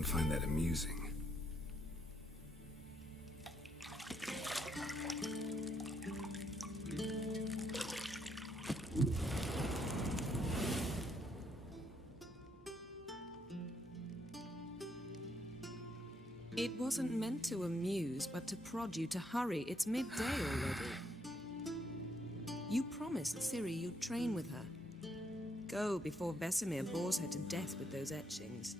don't find that amusing. It wasn't meant to amuse, but to prod you to hurry. It's midday already. You promised Ciri you'd train with her. Go before Vesemir bores her to death with those etchings.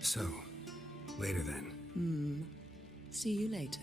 So, later then. See you later.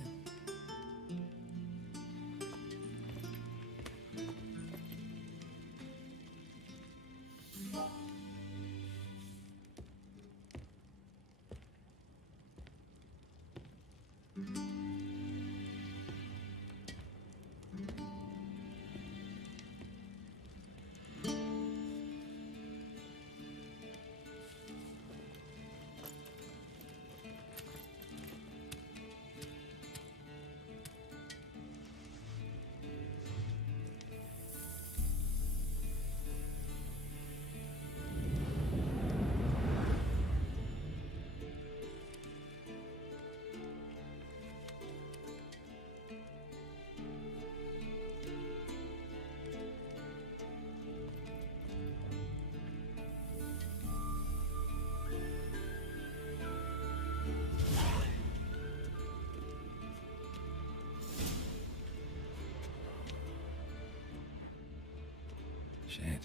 Shit.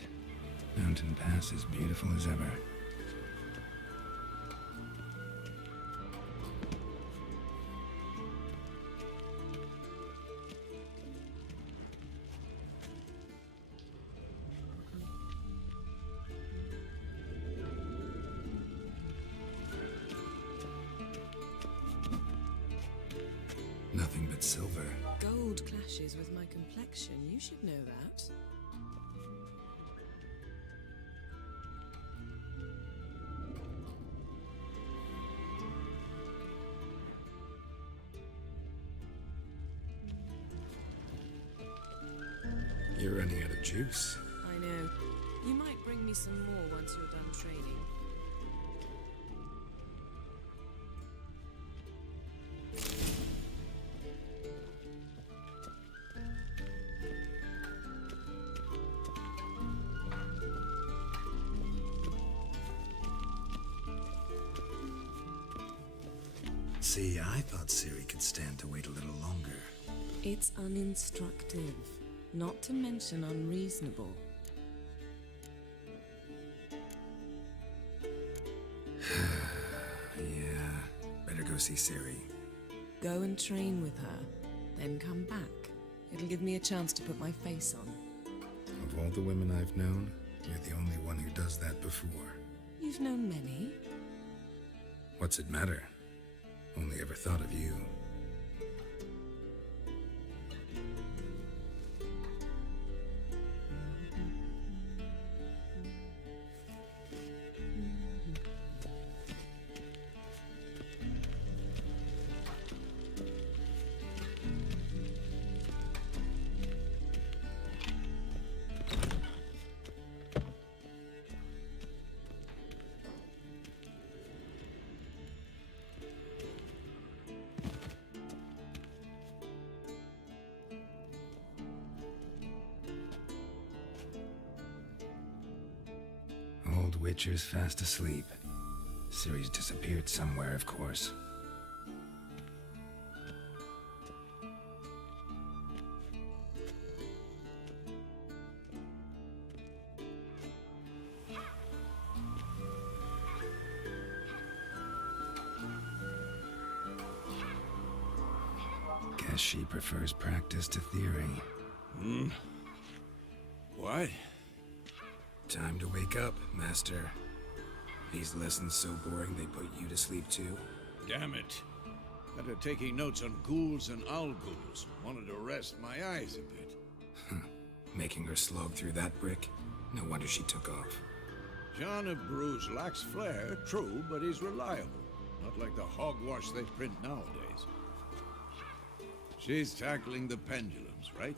Mountain Pass is beautiful as ever. Nothing but silver. Gold clashes with my complexion. You should know that. You're running out of juice. I know. You might bring me some more once you're done training. See, I thought Ciri could stand to wait a little longer. It's uninstructive, not to mention unreasonable. Yeah, better go see Ciri. Go and train with her, then come back. It'll give me a chance to put my face on. Of all the women I've known, you're the only one who does that before. You've known many. What's it matter? Only ever thought of you. Old Witcher's fast asleep. Ciri's disappeared somewhere, of course. Guess she prefers practice to theory. What? Time to wake up, Master. These lessons so boring they put you to sleep too? Damn it. After taking notes on ghouls and owl-ghouls, wanted to rest my eyes a bit. Making her slog through that brick? No wonder she took off. John of Bruges lacks flair, true, but he's reliable. Not like the hogwash they print nowadays. She's tackling the pendulums, right?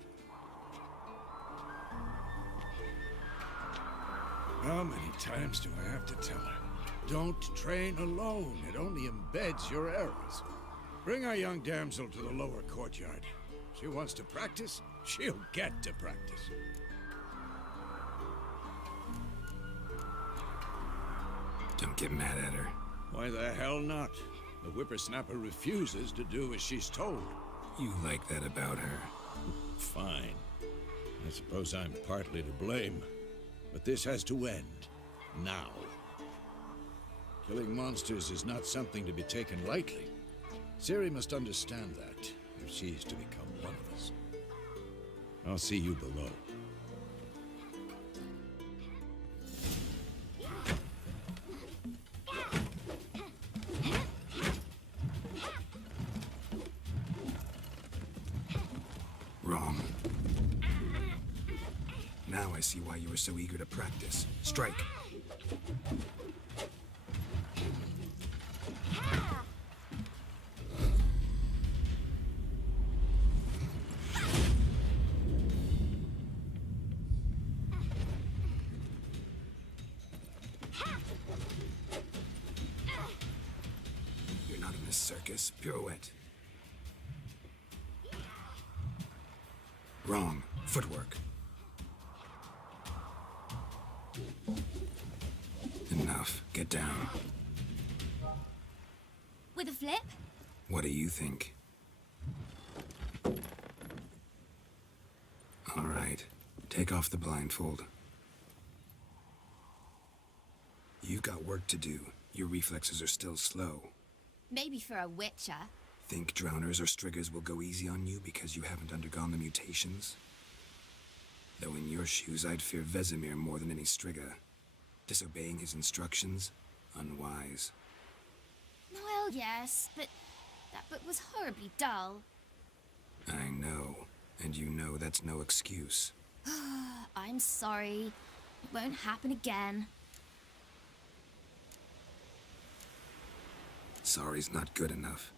How many times do I have to tell her? Don't train alone. It only embeds your errors. Bring our young damsel to the lower courtyard. She wants to practice, she'll get to practice. Don't get mad at her. Why the hell not? The whippersnapper refuses to do as she's told. You like that about her. Fine. I suppose I'm partly to blame. But this has to end. Now. Killing monsters is not something to be taken lightly. Ciri must understand that, if she is to become one of us. I'll see you below. Wrong. Now I see why you were so eager to practice. Strike. You're not in this circus. Pirouette. Wrong. Footwork. Enough. Get down. With a flip? What do you think? All right. Take off the blindfold. You've got work to do. Your reflexes are still slow. Maybe for a witcher. Think drowners or striggers will go easy on you because you haven't undergone the mutations? Though in your shoes, I'd fear Vesemir more than any strigger. Disobeying his instructions? Unwise. Well, yes, but that book was horribly dull. I know. And you know that's no excuse. I'm sorry. It won't happen again. Sorry's not good enough.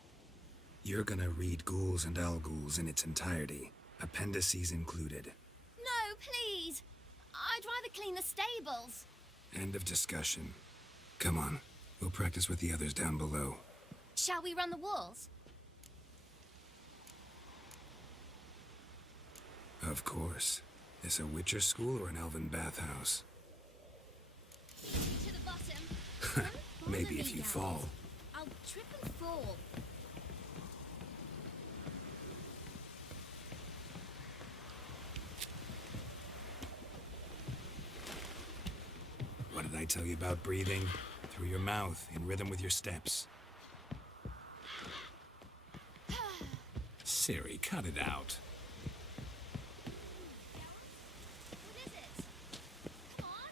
You're gonna read Ghouls and Alghouls in its entirety, appendices included. No, please! I'd rather clean the stables. End of discussion. Come on, we'll practice with the others down below. Shall we run the walls? Of course. This a Witcher school or an elven bathhouse? To the bottom. Don't Maybe bother if me, you Geralt. fall. I'll trip and fall. What did I tell you about breathing? Through your mouth, in rhythm with your steps. Ciri, cut it out. What is it? Come on.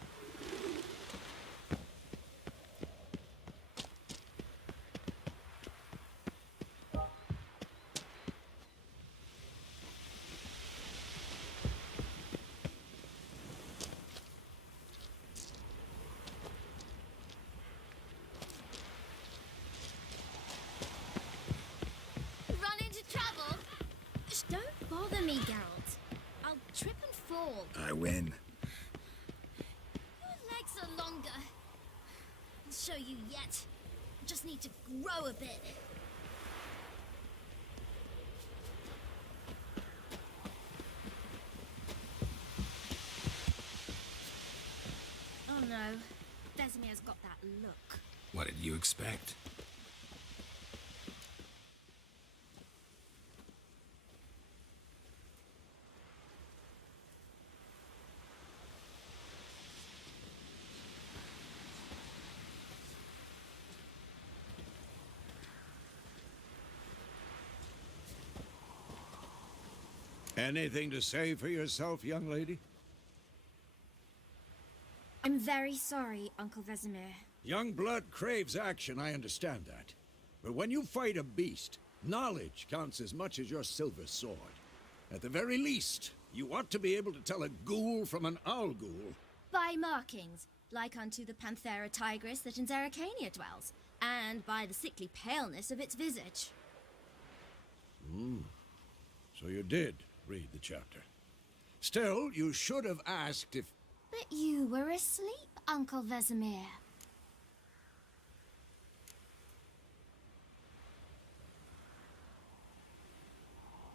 Run into trouble? Don't bother me, Geralt. I'll trip and fall. I win. Your legs are longer. I'll show you yet. Just need to grow a bit. Oh no. Vesemir's got that look. What did you expect? Anything to say for yourself, young lady? I'm very sorry, Uncle Vesemir. Young blood craves action, I understand that. But when you fight a beast, knowledge counts as much as your silver sword. At the very least, you ought to be able to tell a ghoul from an owl ghoul. By markings, like unto the Panthera tigris that in Zeracania dwells. and by the sickly paleness of its visage. So you did read the chapter. Still, you should have asked if... But you were asleep, Uncle Vesemir.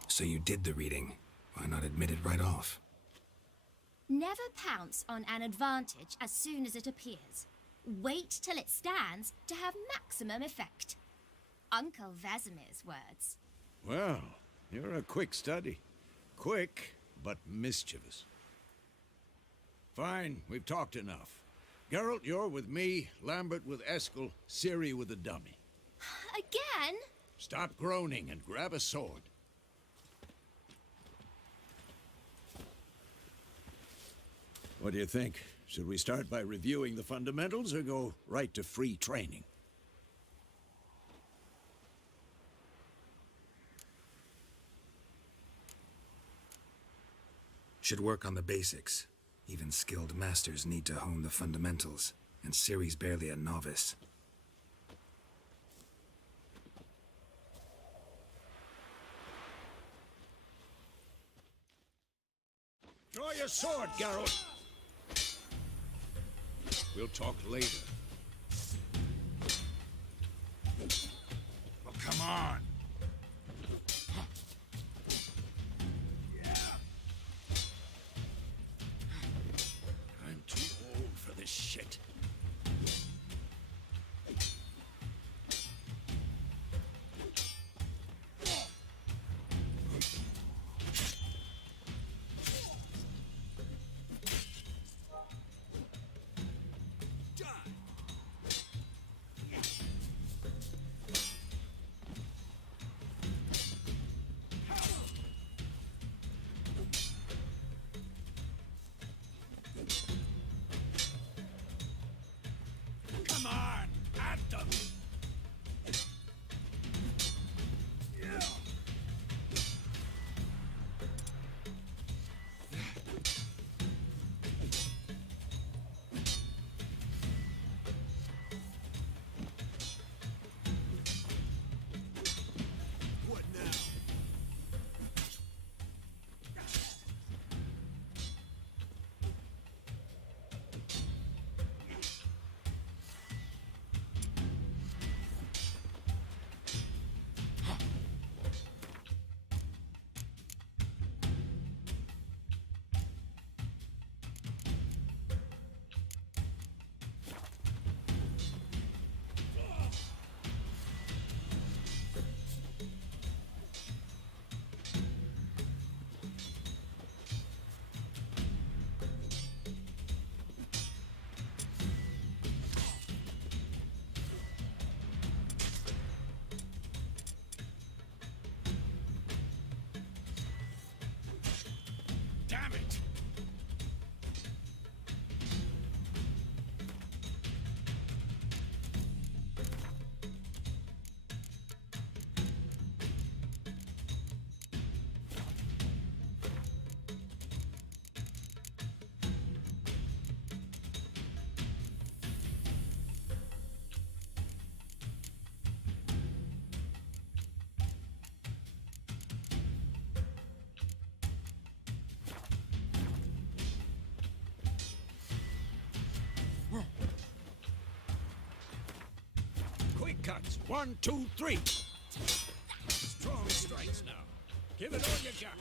So you did the reading. Why not admit it right off? Never pounce on an advantage as soon as it appears. Wait till it stands to have maximum effect. Uncle Vesemir's words. Well, you're a quick study. Quick, but mischievous. Fine, we've talked enough. Geralt, you're with me, Lambert with Eskel, Ciri with the dummy. Again? Stop groaning and grab a sword. What do you think? Should we start by reviewing the fundamentals or go right to free training? Should work on the basics. Even skilled masters need to hone the fundamentals, and Ciri's barely a novice. Draw your sword, Geralt! We'll talk later. Well, come on! I'm too old for this shit. Come on, at them! What now? Damn it! Quick cuts. 1, 2, 3. Strong strikes now. Give it all you got.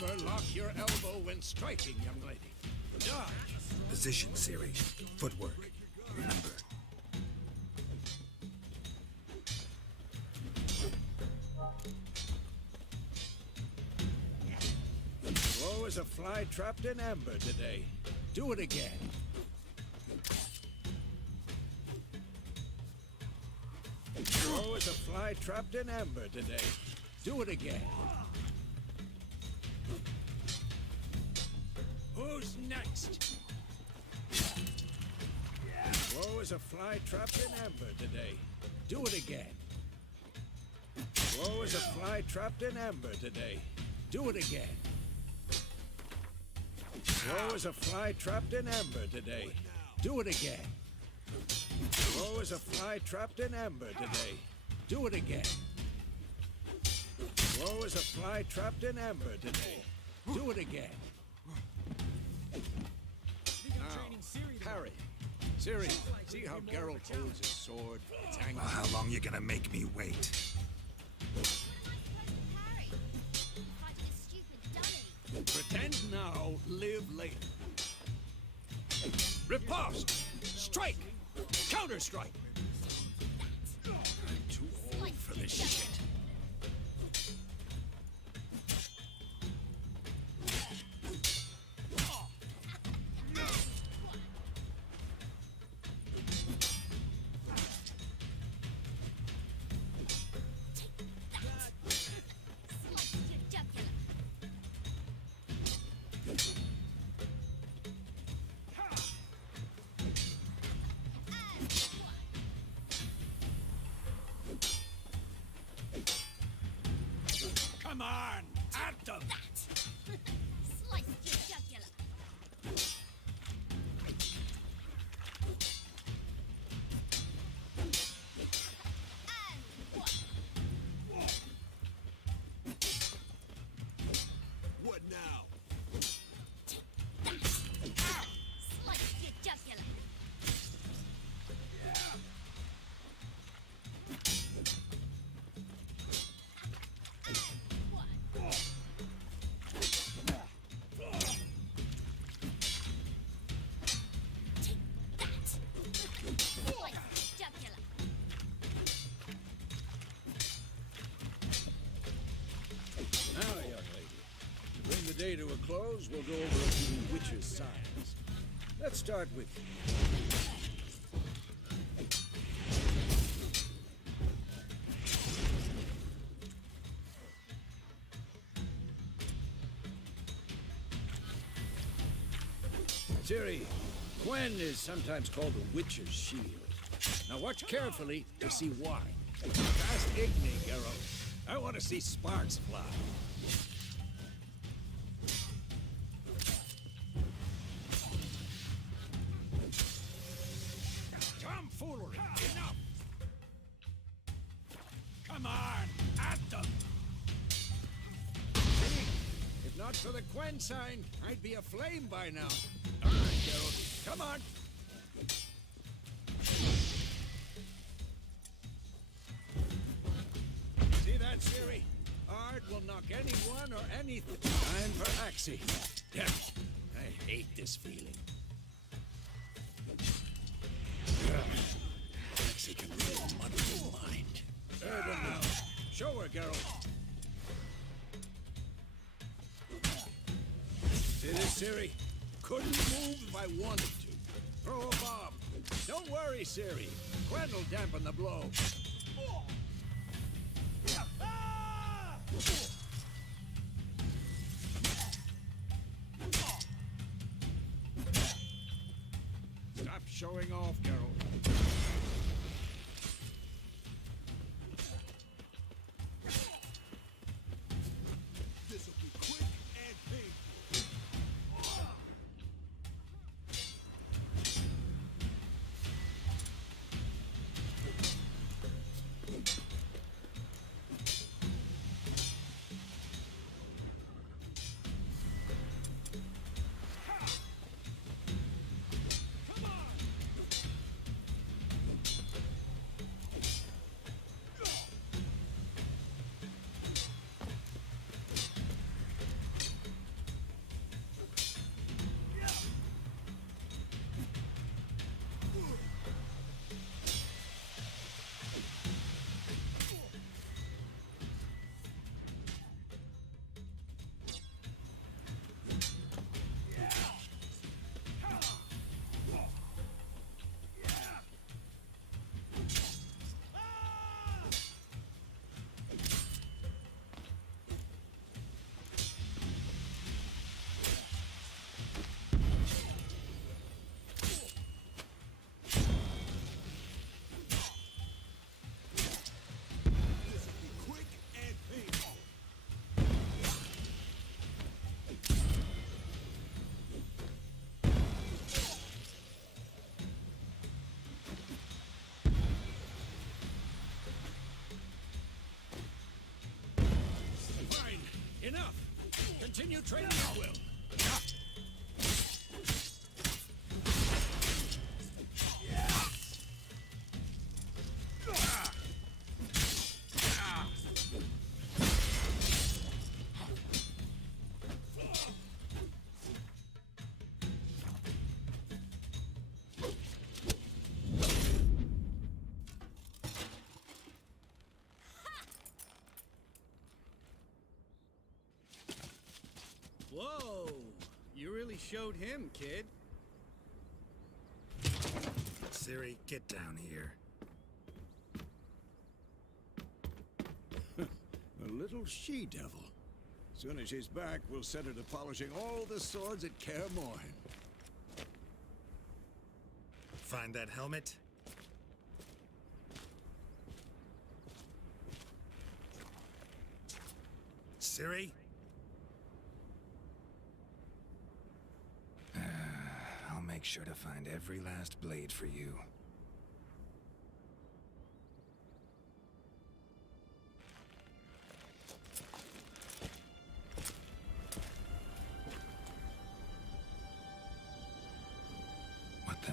Never lock your elbow when striking, young lady. Dodge. Position, Ciri. Footwork. Remember. Slow as a fly trapped in amber today. Do it again. Slow as a fly trapped in amber today. Do it again. Who's next? Slow as a fly trapped in amber today. Do it again. Slow as a fly trapped in amber today. Do it again. Slow as a fly trapped in amber today. Do it again. Slow as a fly trapped in amber today. Do it again. Slow as a fly trapped in amber today. Do it again. Now, parry. Ciri, see how Geralt holds his sword? It's angry. Well, how long you gonna make me wait? Pretend now, live later. Riposte! Strike! Counter-strike! I'm too old for this shit. Come on! At them! Sliced your jugular. And what? What now? Sliced your jugular. Now, young lady, to bring the day to a close, we'll go over a few witches' signs. Let's start with Ciri, Gwen is sometimes called the Witch's Shield. Now watch carefully to see why. Fast Igni, Geralt. I want to see sparks fly. Tomfoolery! Enough! Come on! At them! See? If not for the Quen sign, I'd be aflame by now. All right, Geralt. Come on! See that, Ciri? Art will knock anyone or anything. Time for Axie. Damn it. I hate this feeling. Axie can really muddle his mind. Urban now. Show her, Geralt. See this, Ciri? Couldn't move if I wanted to. Throw a bomb. Don't worry, Ciri. Gwen will dampen the blow. Stop showing off, Geralt. This'll be quick and painful. Enough! Continue training at will. Whoa! You really showed him, kid. Ciri, get down here. A little she-devil. Soon as she's back, we'll set her to polishing all the swords at Kaer Morhen. Find that helmet? Ciri? I'll make sure to find every last blade for you. What the?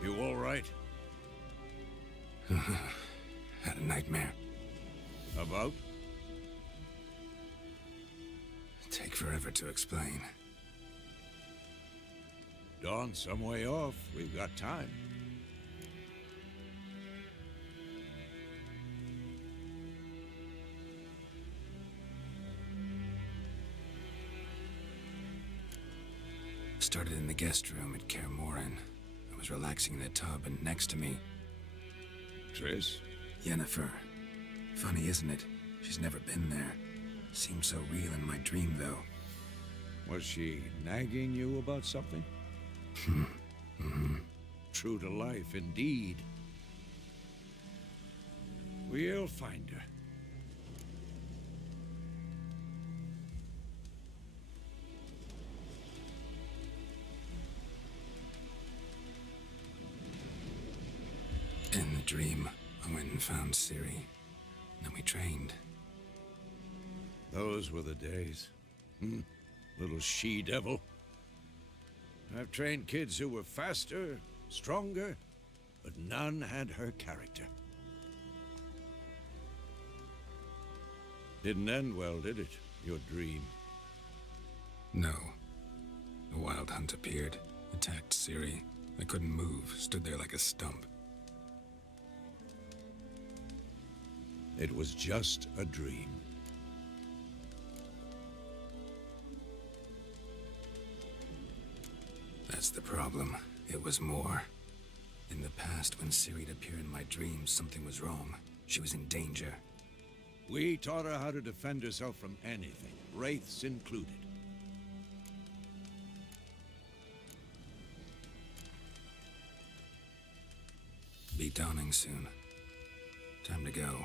You all right? Had a nightmare. About? Take forever to explain. Dawn's some way off. We've got time. Started in the guest room at Kaer Morhen. I was relaxing in the tub, and next to me, Triss? Yennefer. Funny, isn't it? She's never been there. Seemed so real in my dream, though. Was she nagging you about something? True to life, indeed. We'll find her. In the dream, I went and found Ciri. Then we trained. Those were the days. Little she-devil. I've trained kids who were faster, stronger, but none had her character. Didn't end well, did it? Your dream? No. A wild hunt appeared, attacked Ciri. I couldn't move, stood there like a stump. It was just a dream. That's the problem. It was more. In the past, when Ciri'd appear in my dreams, something was wrong. She was in danger. We taught her how to defend herself from anything, wraiths included. Be dawning soon. Time to go.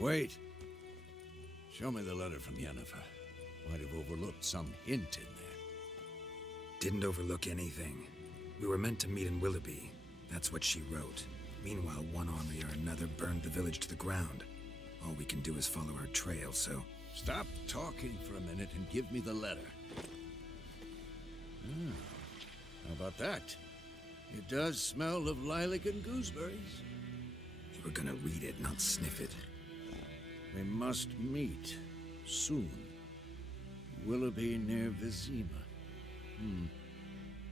Wait. Show me the letter from Yennefer. Might have overlooked some hint in there. Didn't overlook anything. We were meant to meet in Willoughby. That's what she wrote. Meanwhile, one army or another burned the village to the ground. All we can do is follow her trail, so... Stop talking for a minute and give me the letter. How about that? It does smell of lilac and gooseberries. You were gonna read it, not sniff it. We must meet soon. Willoughby near Vizima.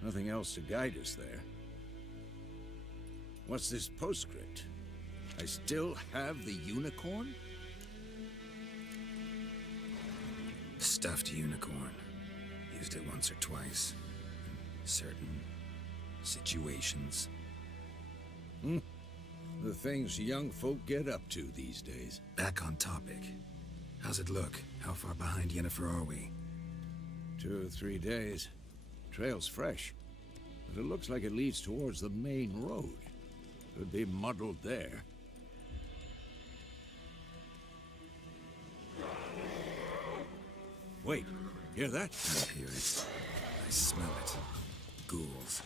Nothing else to guide us there. What's this postscript? I still have the unicorn? Stuffed unicorn. Used it once or twice. In certain situations. The things young folk get up to these days. Back on topic. How's it look? How far behind Yennefer are we? 2 or 3 days. Trail's fresh, but it looks like it leads towards the main road. Could be muddled there. Wait, hear that? I hear it. I smell it. Ghouls.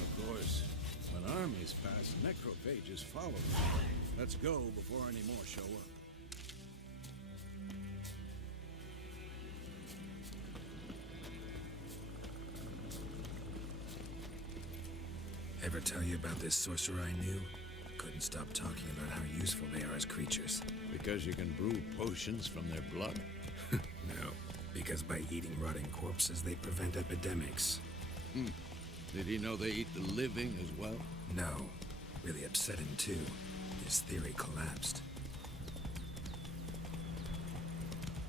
Of course, when armies pass, necrophages follow. Let's go before any more show up. Ever tell you about this sorcerer I knew? Couldn't stop talking about how useful they are as creatures. Because you can brew potions from their blood. No, because by eating rotting corpses, they prevent epidemics. Did he know they eat the living as well? No, really upset him too. His theory collapsed.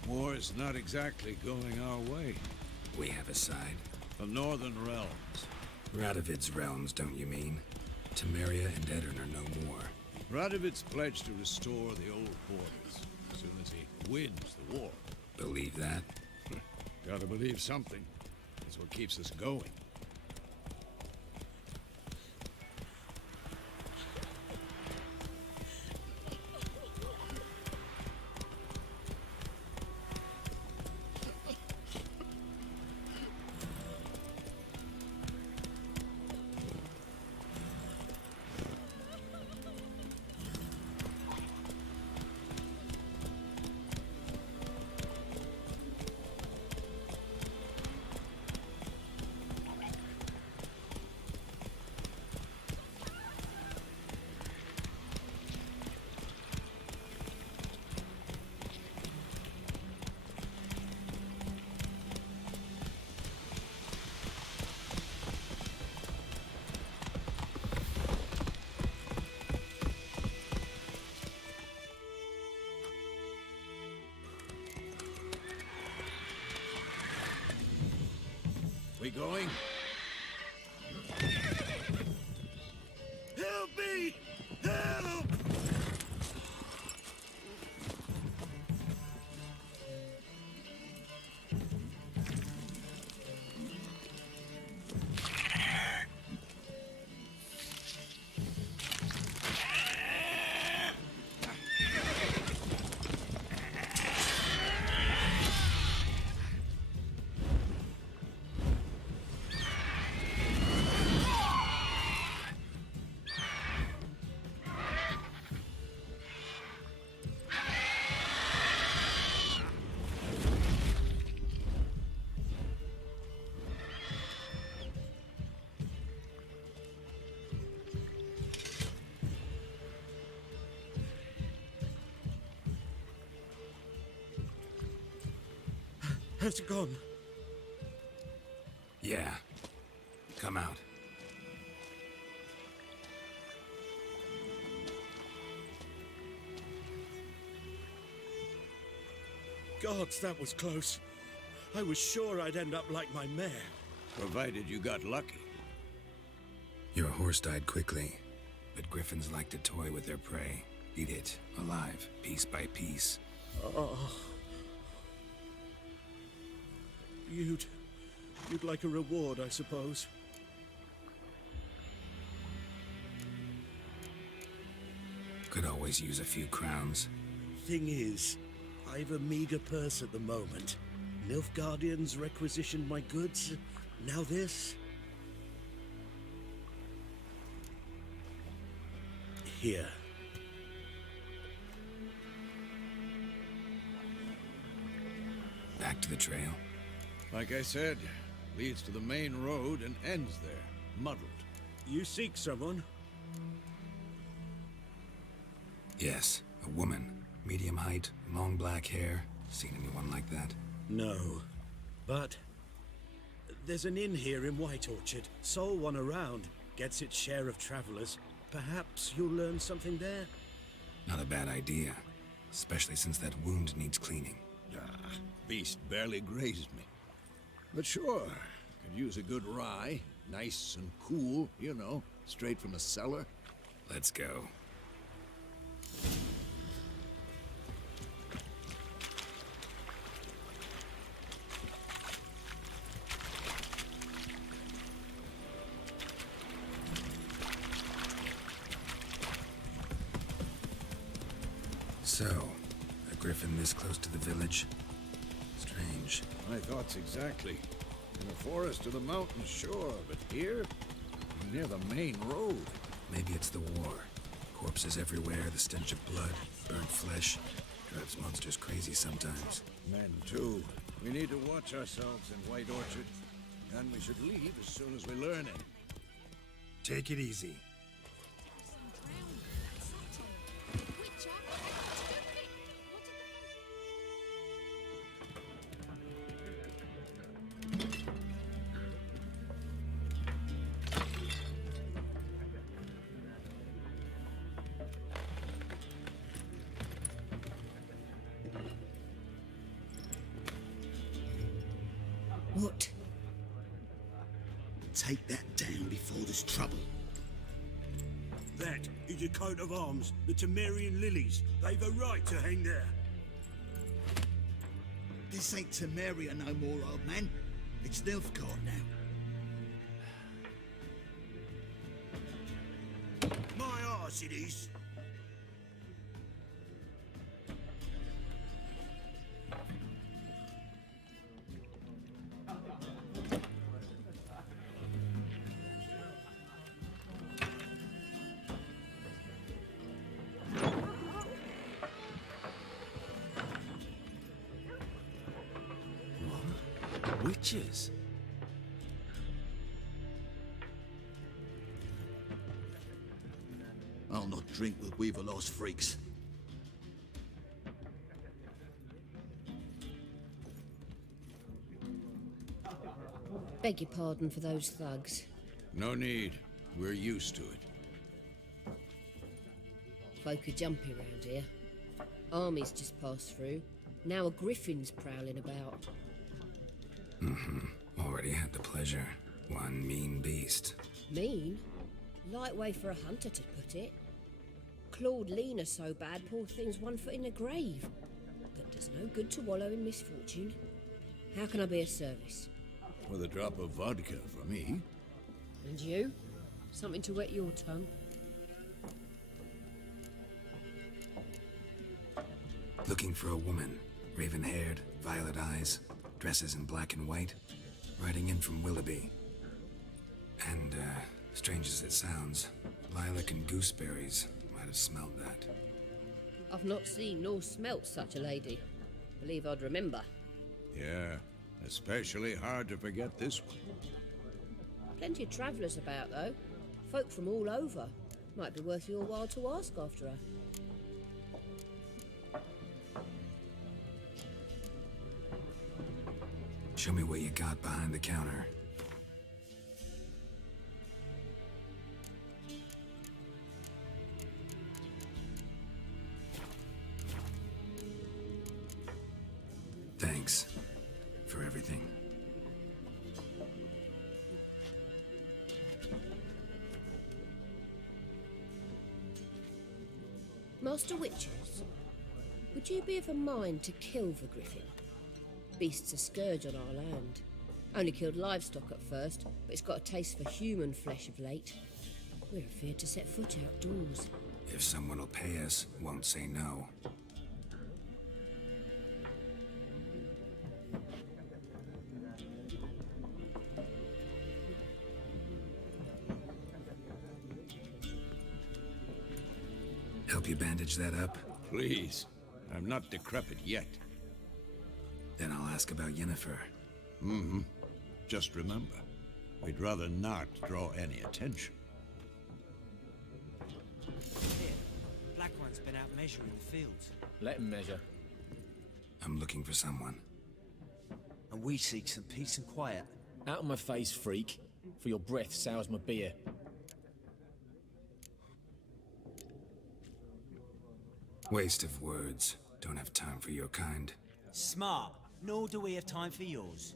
War's not exactly going our way. We have a side. The Northern Realms. Radovid's realms, don't you mean? Temeria and Edirn are no more. Radovid's pledged to restore the old borders as soon as he wins the war. Believe that? Gotta believe something. That's what keeps us going. We going? Help me! Help! Has it gone? Yeah. Come out. Gods, that was close. I was sure I'd end up like my mare. Provided you got lucky. Your horse died quickly, but griffins like to toy with their prey. Eat it, alive, piece by piece. Oh. You'd You'd like a reward, I suppose. Could always use a few crowns. Thing is, I've a meager purse at the moment. Nilfgaardians requisitioned my goods. Now this. Here. Back to the trail. Like I said, leads to the main road and ends there, muddled. You seek someone? Yes, a woman. Medium height, long black hair. Seen anyone like that? No. But there's an inn here in White Orchard. Sole one around. Gets its share of travelers. Perhaps you'll learn something there? Not a bad idea. Especially since that wound needs cleaning. Beast barely grazed me. But sure, could use a good rye. Nice and cool, you know, straight from a cellar. Let's go. So, a griffin this close to the village? Strange. My thoughts exactly. In the forest or the mountains, sure, but here? Near the main road. Maybe it's the war. Corpses everywhere, the stench of blood, burnt flesh. Drives monsters crazy sometimes. Men, too. We need to watch ourselves in White Orchard. And we should leave as soon as we learn it. Take it easy. What? Take that down before there's trouble. That is a coat of arms, the Temerian lilies. They've a right to hang there. This ain't Temeria no more, old man. It's Nilfgaard now. My arse it is. Witches? I'll not drink with Weaver-lost freaks. Beg your pardon for those thugs. No need. We're used to it. Folk are jumpy round here. Armies just passed through. Now a griffin's prowling about. Already had the pleasure. One mean beast. Mean? Light way for a hunter to put it. Clawed Lena so bad, poor thing's 1 foot in the grave. But does no good to wallow in misfortune. How can I be of service? With a drop of vodka for me. And you? Something to wet your tongue? Looking for a woman. Raven-haired, violet eyes, dresses in black and white. Riding in from Willoughby. And, strange as it sounds, lilac and gooseberries might have smelled that. I've not seen nor smelt such a lady. Believe I'd remember. Yeah, especially hard to forget this one. Plenty of travellers about, though. Folk from all over. Might be worth your while to ask after her. Show me what you got behind the counter. Thanks for everything. Master Witches, would you be of a mind to kill the griffin? Beast's a scourge on our land. Only killed livestock at first, but it's got a taste for human flesh of late. We're afeard to set foot outdoors. If someone will pay us, won't say no. Help you bandage that up? Please. I'm not decrepit yet. Then I'll ask about Yennefer. Just remember, we'd rather not draw any attention. Here, Black One's been out measuring the fields. Let him measure. I'm looking for someone. And we seek some peace and quiet. Out of my face, freak. For your breath sours my beer. Waste of words. Don't have time for your kind. Smart. Nor do we have time for yours.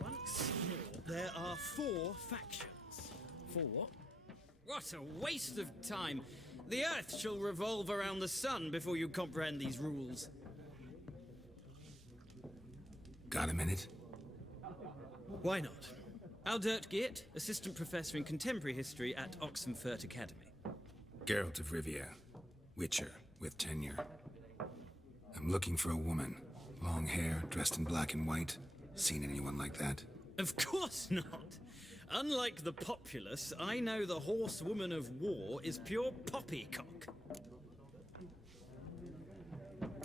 Once more, there are 4 factions. 4 what? What a waste of time! The Earth shall revolve around the sun before you comprehend these rules. Got a minute? Why not? Aldert Geert, Assistant Professor in Contemporary History at Oxenfurt Academy. Geralt of Rivia. Witcher, with tenure. I'm looking for a woman. Long hair, dressed in black and white. Seen anyone like that? Of course not! Unlike the populace, I know the horsewoman of war is pure poppycock.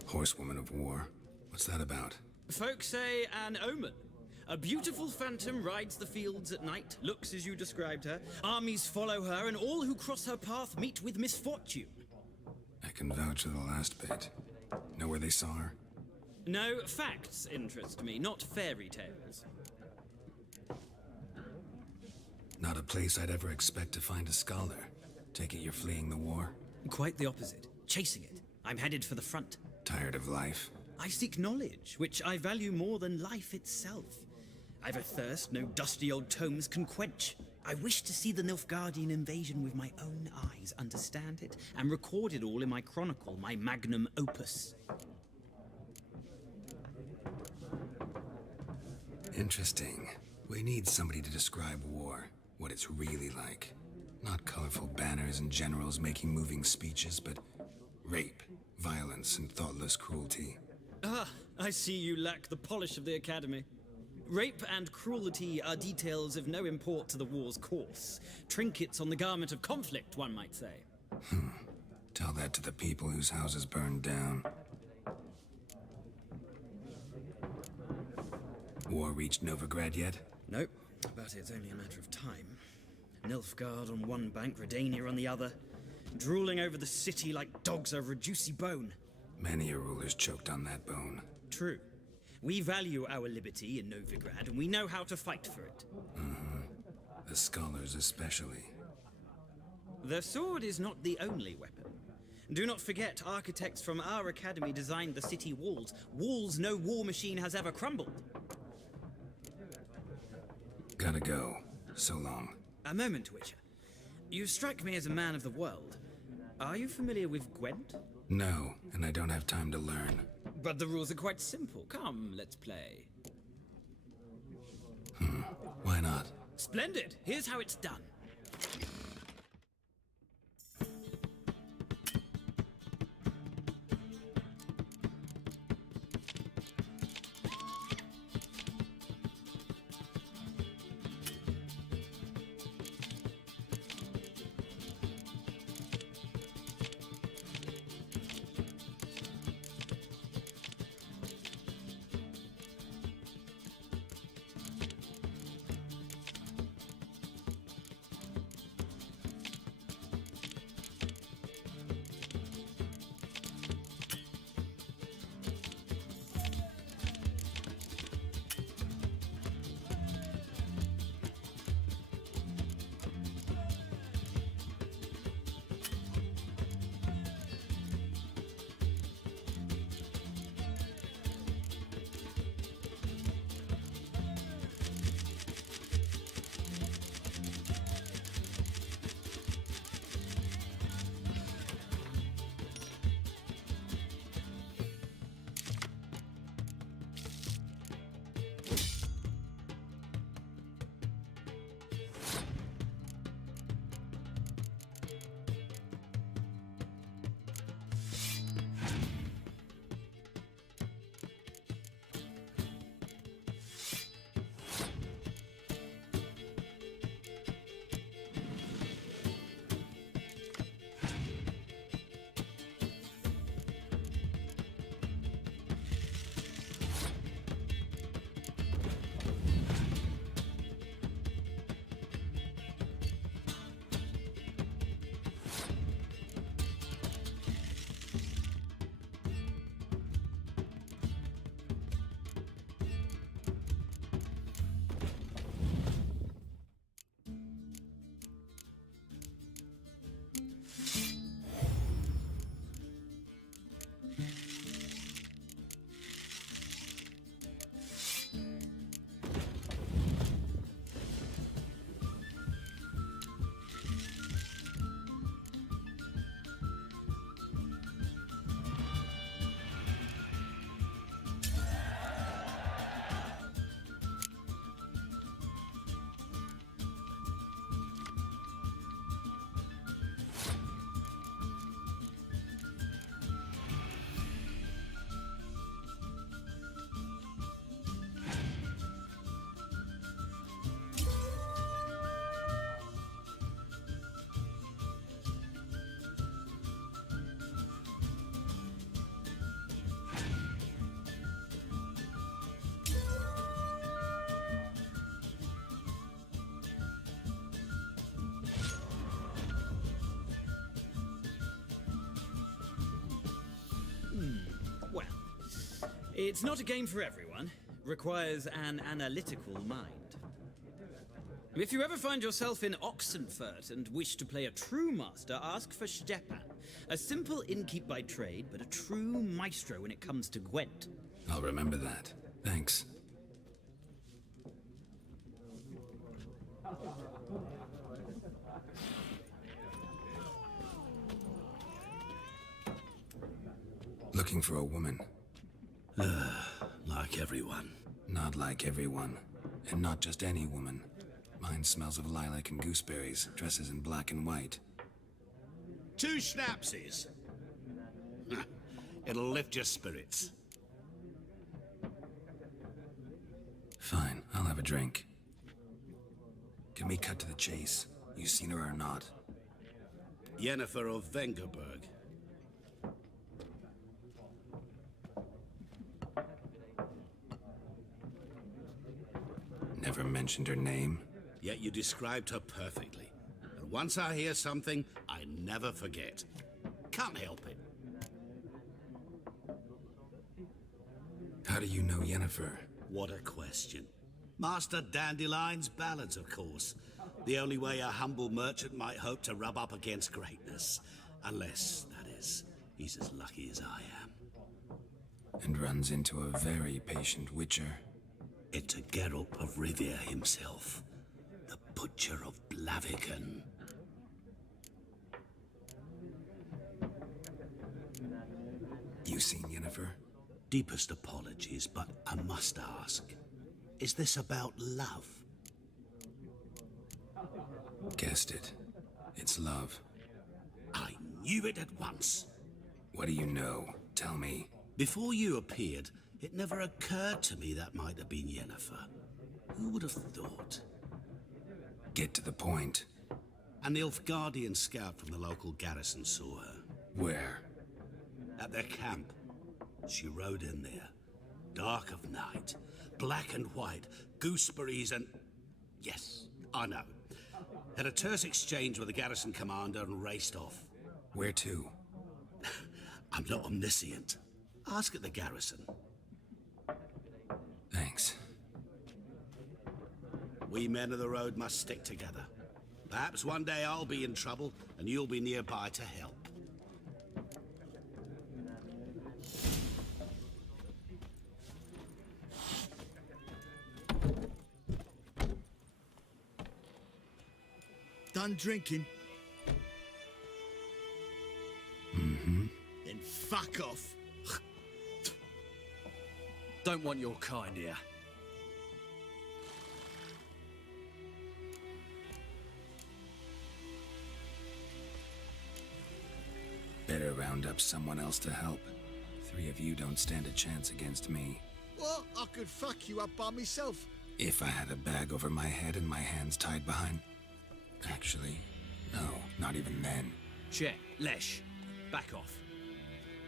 Horsewoman of War? What's that about? Folk say an omen. A beautiful phantom rides the fields at night, looks as you described her. Armies follow her, and all who cross her path meet with misfortune. I can vouch for the last bit. Know where they saw her? No, facts interest me, not fairy tales. Not a place I'd ever expect to find a scholar. Take it you're fleeing the war? Quite the opposite. Chasing it. I'm headed for the front. Tired of life? I seek knowledge, which I value more than life itself. I've a thirst no dusty old tomes can quench. I wish to see the Nilfgaardian invasion with my own eyes, understand it, and record it all in my chronicle, my magnum opus. Interesting. We need somebody to describe war, what it's really like. Not colorful banners and generals making moving speeches, but rape, violence, and thoughtless cruelty. Ah, I see you lack the polish of the Academy. Rape and cruelty are details of no import to the war's course. Trinkets on the garment of conflict, one might say. Tell that to the people whose houses burned down. War reached Novigrad yet? Nope, but it's only a matter of time. Nilfgaard on one bank, Redania on the other, drooling over the city like dogs over a juicy bone. Many a ruler's choked on that bone. True. We value our liberty in Novigrad, and we know how to fight for it. The scholars especially. The sword is not the only weapon. Do not forget, architects from our academy designed the city walls. Walls no war machine has ever crumbled. Gotta go. So long. A moment, Witcher. You strike me as a man of the world. Are you familiar with Gwent? No, and I don't have time to learn. But the rules are quite simple. Come, let's play. Why not? Splendid! Here's how it's done. It's not a game for everyone. Requires an analytical mind. If you ever find yourself in Oxenfurt and wish to play a true master, ask for Stepan. A simple innkeep by trade, but a true maestro when it comes to Gwent. I'll remember that. Thanks. Looking for a woman. Like everyone. Not like everyone. And not just any woman. Mine smells of lilac and gooseberries, dresses in black and white. 2 schnapsies. It'll lift your spirits. Fine, I'll have a drink. Can we cut to the chase? You seen her or not? Yennefer of Vengerberg. Never mentioned her name? Yet you described her perfectly. And once I hear something, I never forget. Can't help it. How do you know Yennefer? What a question. Master Dandelion's ballads, of course. The only way a humble merchant might hope to rub up against greatness. Unless, that is, he's as lucky as I am. And runs into a very patient witcher. It's a Geralt of Rivia himself. The Butcher of Blaviken. You seen Yennefer? Deepest apologies, but I must ask. Is this about love? Guessed it. It's love. I knew it at once. What do you know? Tell me. Before you appeared, it never occurred to me that might have been Yennefer. Who would have thought? Get to the point. An Nilfgaardian scout from the local garrison saw her. Where? At their camp. She rode in there. Dark of night. Black and white. Gooseberries and... Yes, I know. Had a terse exchange with the garrison commander and raced off. Where to? I'm not omniscient. Ask at the garrison. Thanks. We men of the road must stick together. Perhaps one day I'll be in trouble and you'll be nearby to help. Done drinking? Mm-hmm. Then fuck off. Don't want your kind here. Better round up someone else to help. 3 of you don't stand a chance against me. What? I could fuck you up by myself. If I had a bag over my head and my hands tied behind... Actually, no, not even then. Chet, Lesh, back off.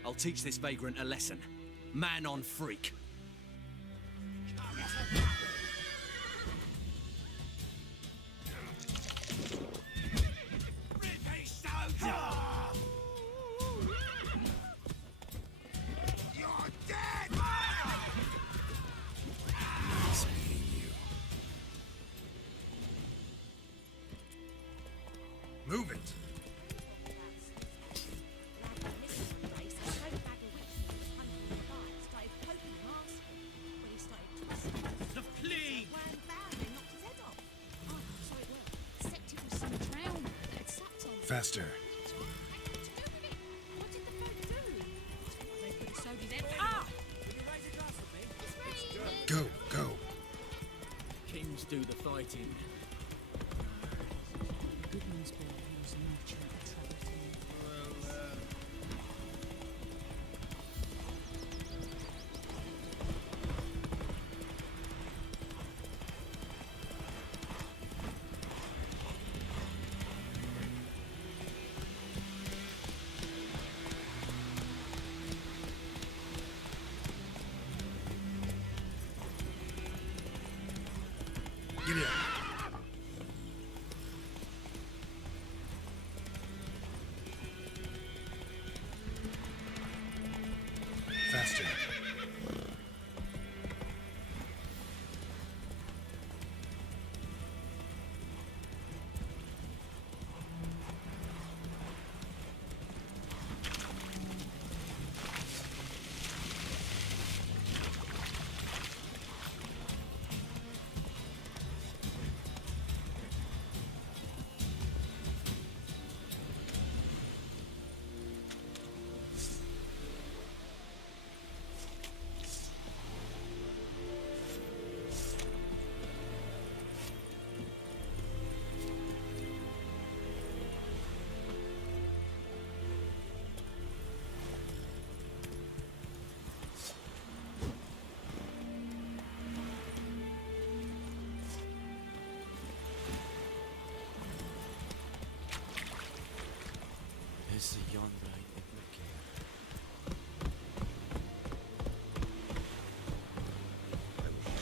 I'll teach this vagrant a lesson. Man on freak. Nice meeting you. Move it! The plague! Faster. Go, go. Kings do the fighting. Get it. is yonder in the care.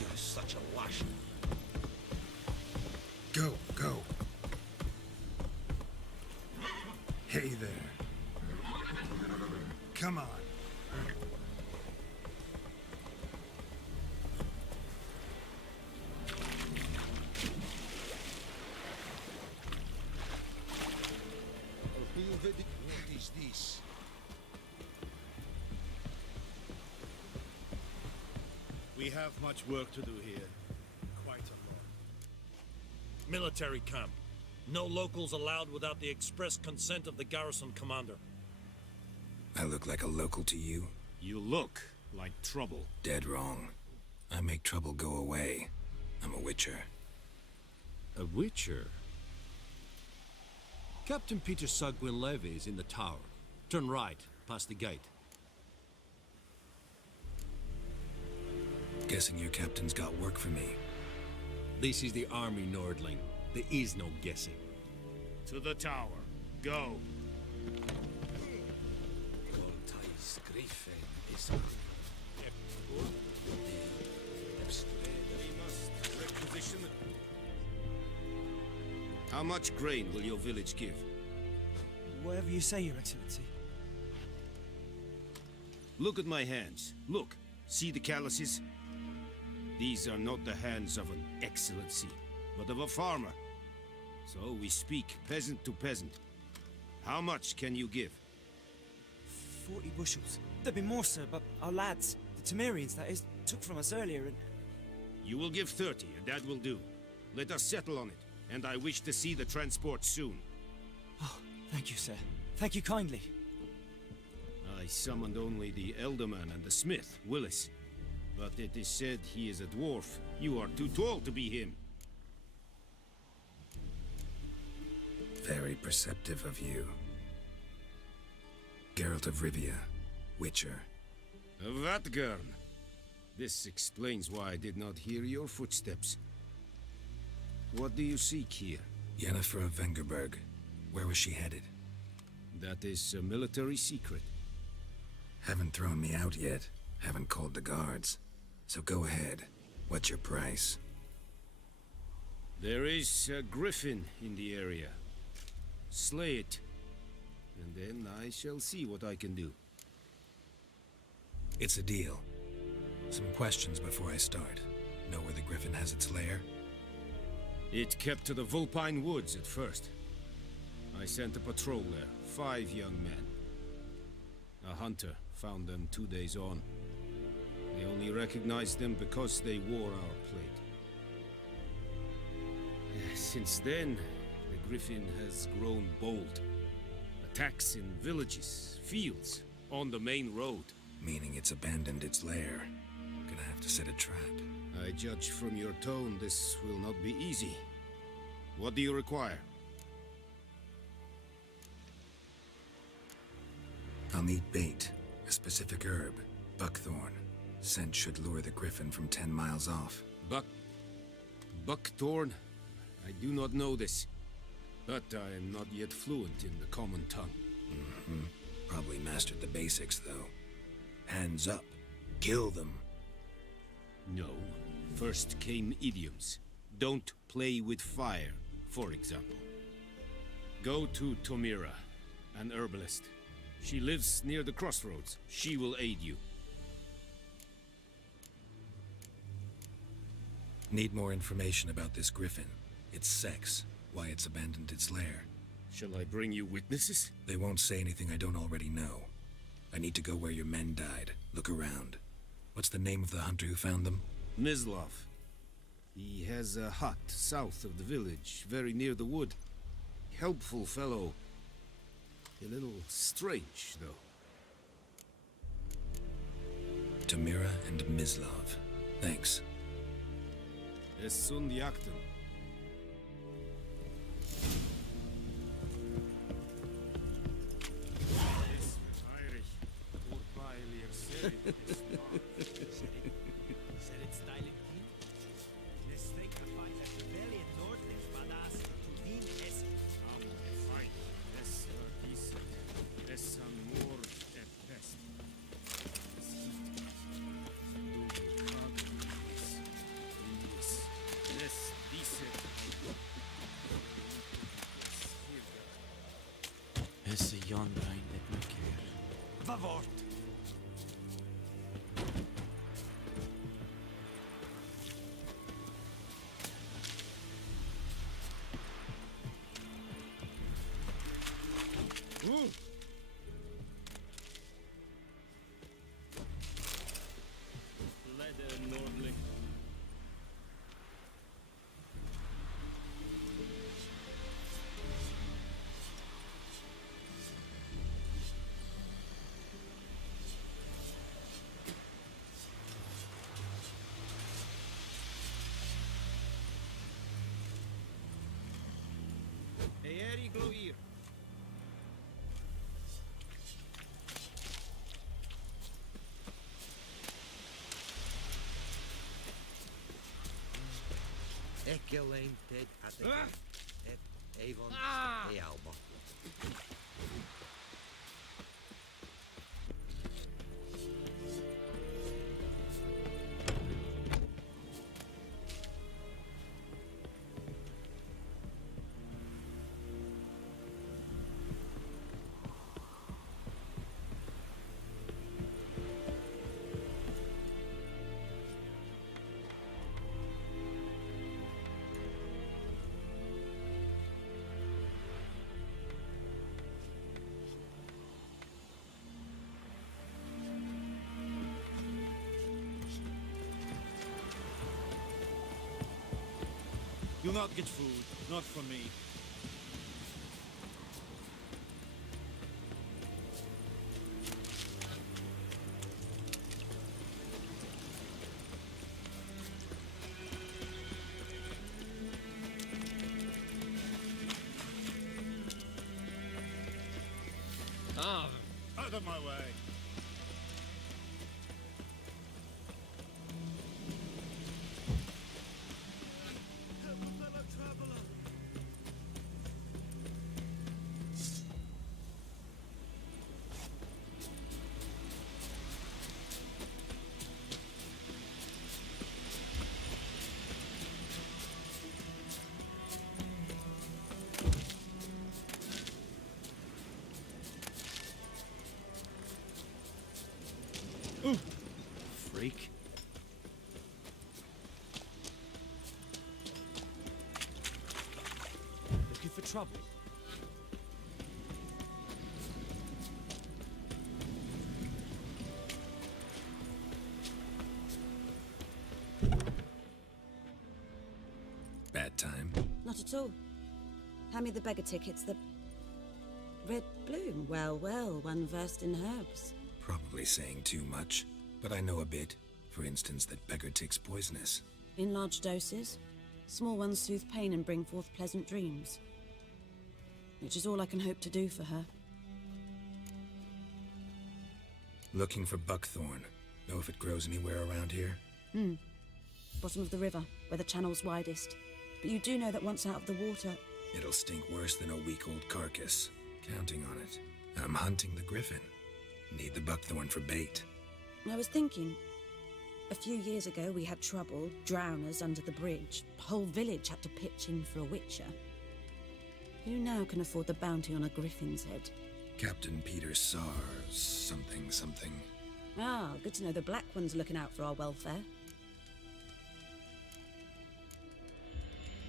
You're such a wash. Go, go. Hey there. Come on. What is this? We have much work to do here. Quite a lot. Military camp. No locals allowed without the express consent of the garrison commander. I look like a local to you? You look like trouble. Dead wrong. I make trouble go away. I'm a witcher. A witcher? Captain Peter Sagwin Levy is in the tower. Turn right, past the gate. Guessing your captain's got work for me. This is the army, Nordling. There is no guessing. To the tower. Go. How much grain will your village give? Whatever you say, Your Excellency. Look at my hands. Look. See the calluses? These are not the hands of an excellency, but of a farmer. So we speak peasant to peasant. How much can you give? 40 bushels. There'd be more, sir, but our lads, the Temerians, that is, took from us earlier and... You will give 30, and that will do. Let us settle on it, and I wish to see the transport soon. Oh, thank you, sir. Thank you kindly. I summoned only the Elderman and the smith, Willis. But it is said he is a dwarf. You are too tall to be him. Very perceptive of you. Geralt of Rivia, Witcher. Vatgern. This explains why I did not hear your footsteps. What do you seek here? Yennefer of Vengerberg. Where was she headed? That is a military secret. Haven't thrown me out yet. Haven't called the guards. So go ahead. What's your price? There is a griffin in the area. Slay it. And then I shall see what I can do. It's a deal. Some questions before I start. Know where the griffin has its lair? It kept to the Vulpine Woods at first. I sent a patrol there, 5 young men. A hunter found them 2 days on. They only recognized them because they wore our plate. Since then, the griffin has grown bold. Attacks in villages, fields, on the main road. Meaning it's abandoned its lair. Gonna have to set a trap. I judge from your tone this will not be easy. What do you require? I'll need bait. A specific herb. Buckthorn. Scent should lure the griffin from 10 miles off. Buckthorn? I do not know this. But I am not yet fluent in the common tongue. Mm-hmm. Probably mastered the basics, though. Hands up. Kill them. No. First came idioms. Don't play with fire, for example. Go to Tomira, an herbalist. She lives near the crossroads. She will aid you. Need more information about this griffin. Its sex, why it's abandoned its lair. Shall I bring you witnesses? They won't say anything I don't already know. I need to go where your men died. Look around. What's the name of the hunter who found them? Mislav. He has a hut south of the village, very near the wood. Helpful fellow. A little strange, though. Tamira and Mislav. Thanks. Es sunt jakten. Disse jandrein et mykker. Vavort! Leder nordlig. Eeri gloir. Ekki alleen deed at the Avon Alba. You'll not get food, not from me. Out of my way. Help a fellow traveler. Freak. Looking for trouble? Bad time? Not at all. Hand me the beggar tickets, the... Red bloom. Well, well, one versed in herbs. Probably saying too much, but I know a bit. For instance, that beggar tick's poisonous. In large doses. Small ones soothe pain and bring forth pleasant dreams. Which is all I can hope to do for her. Looking for buckthorn. Know if it grows anywhere around here? Bottom of the river, where the channel's widest. But you do know that once out of the water... It'll stink worse than a week-old carcass. Counting on it. I'm hunting the griffin. Need the buckthorn for bait. I was thinking... A few years ago we had trouble, drowners under the bridge. The whole village had to pitch in for a witcher. Who now can afford the bounty on a griffin's head? Captain Peter Sars, something. Ah, good to know the Black One's looking out for our welfare.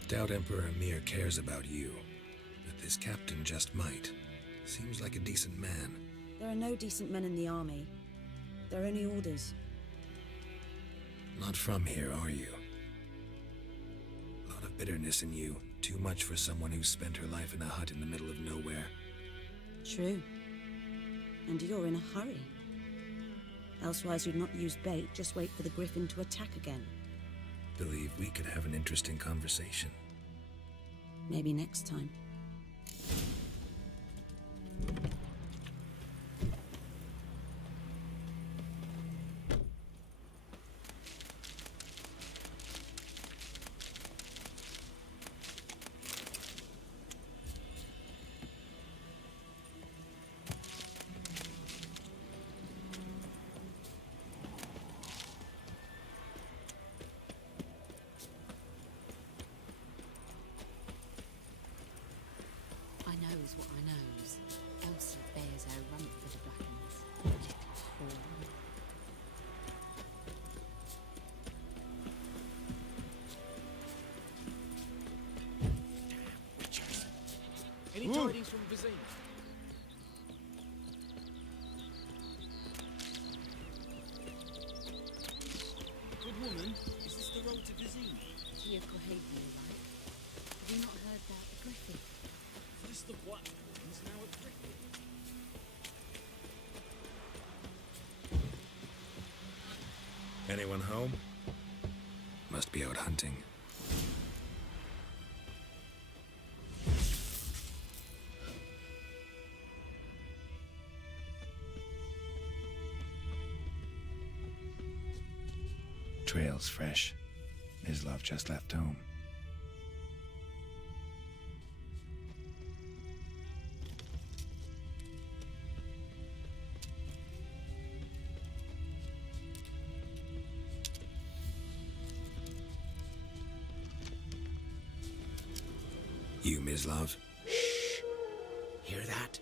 Doubt Emperor Emir cares about you, but this captain just might. Seems like a decent man. There are no decent men in the army. They're only orders. Not from here, are you? A lot of bitterness in you. Too much for someone who spent her life in a hut in the middle of nowhere. True. And you're in a hurry. Elsewise you'd not use bait, just wait for the griffin to attack again. Believe we could have an interesting conversation. Maybe next time. I knows what I knows. Elsa bears our rump for the Blackens. Any tidings from Vizine? Good woman, is this the road to Vizine? Tia Cohaven, like. Have you not heard about the griffin? First the Black Ones, now a Griffin. Anyone home? Must be out hunting. Trail's fresh. Mislav just left home. You, Mislav? Hear that?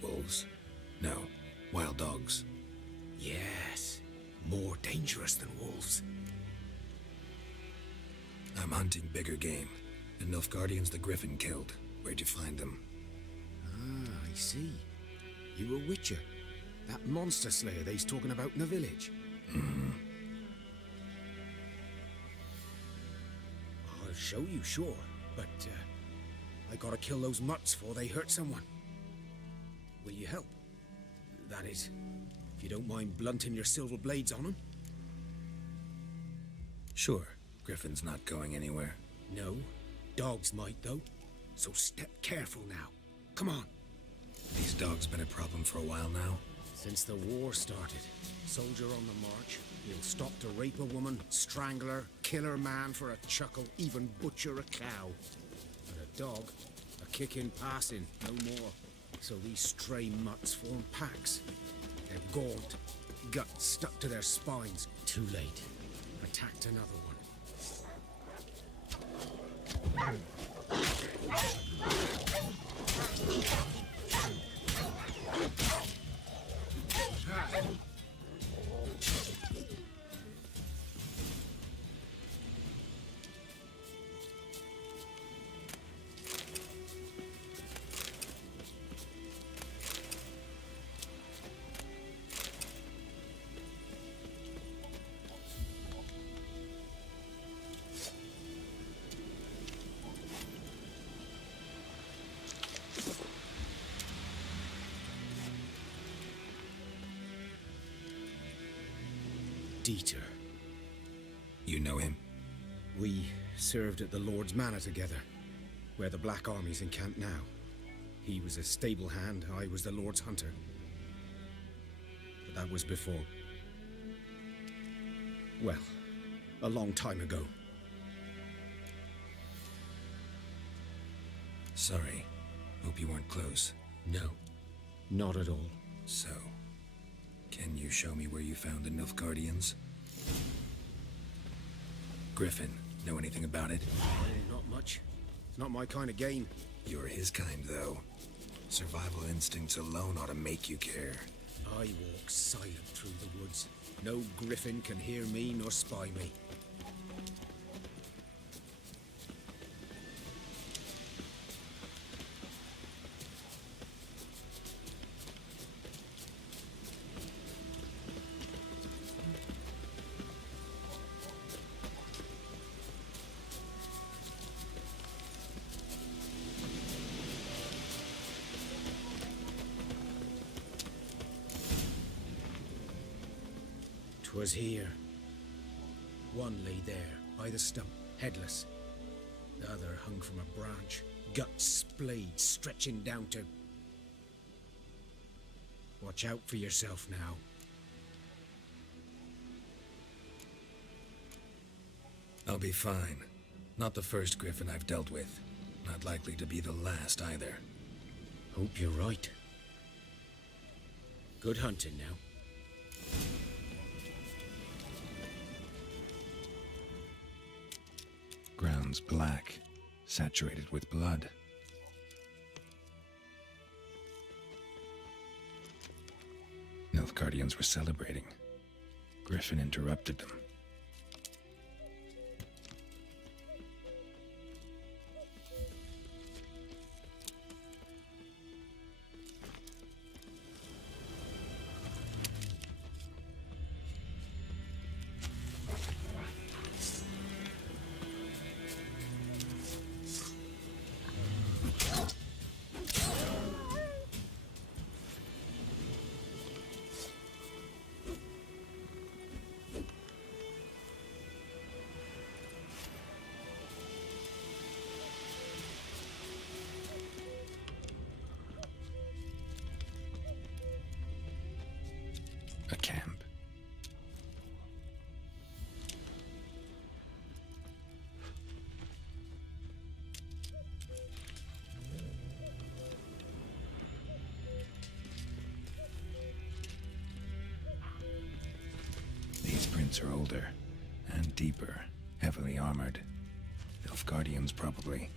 Wolves? No. Wild dogs. Yes. More dangerous than wolves. I'm hunting bigger game. The Nilfgaardians the Griffin killed. Where'd you find them? Ah, I see. You a witcher. That monster slayer they's talking about in the village. Mm-hmm. I'll show you, sure. But, I gotta kill those mutts before they hurt someone. Will you help? That is, if you don't mind blunting your silver blades on them. Sure. Griffin's not going anywhere. No. Dogs might, though. So step careful now. Come on. These dogs been a problem for a while now? Since the war started. Soldier on the march. He'll stop to rape a woman, strangle her, kill her man for a chuckle, even butcher a cow. And a dog, a kick in passing, no more. So these stray mutts form packs. They're gaunt, guts stuck to their spines. Too late. Attacked another one. Dieter. You know him? We served at the Lord's Manor together, where the Black Army's encamped now. He was a stable hand, I was the Lord's hunter. But that was before. Well, a long time ago. Sorry. Hope you weren't close. No, not at all. So, can you show me where you found the Nilfgaardians? Griffin, know anything about it? Not much. It's not my kind of game. You're his kind, though. Survival instincts alone ought to make you care. I walk silent through the woods. No griffin can hear me nor spy me. Was here. One lay there, by the stump, headless. The other hung from a branch, guts splayed, stretching down to... Watch out for yourself now. I'll be fine. Not the first Griffin I've dealt with. Not likely to be the last either. Hope you're right. Good hunting now. Ground's black, saturated with blood. Nilfgaardians were celebrating. Griffin interrupted them. A camp. These prints are older and deeper, heavily armored. Nilfgaardians, probably.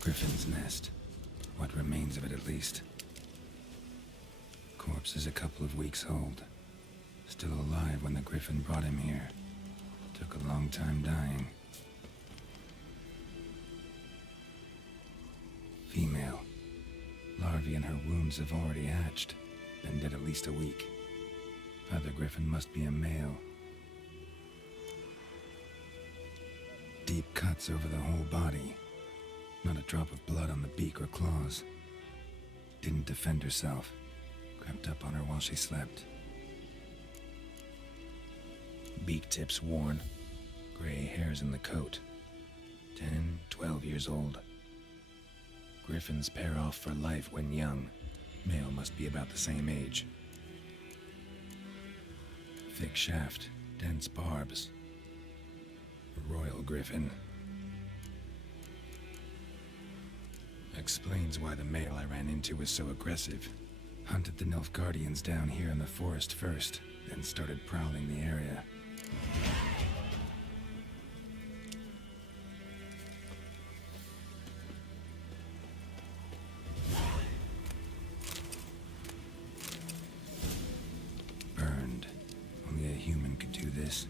Griffin's nest. What remains of it, at least. Corpse is a couple of weeks old. Still alive when the Griffin brought him here. Took a long time dying. Female. Larvae in her wounds have already hatched. Been dead at least a week. Other Griffin must be a male. Deep cuts over the whole body. Not a drop of blood on the beak or claws. Didn't defend herself. Crept up on her while she slept. Beak tips worn. Gray hairs in the coat. 10, 12 years old. Griffins pair off for life when young. Male must be about the same age. Thick shaft, dense barbs. Royal Griffin. Explains why the male I ran into was so aggressive. Hunted the Nilfgaardians down here in the forest first, then started prowling the area. Burned. Only a human could do this.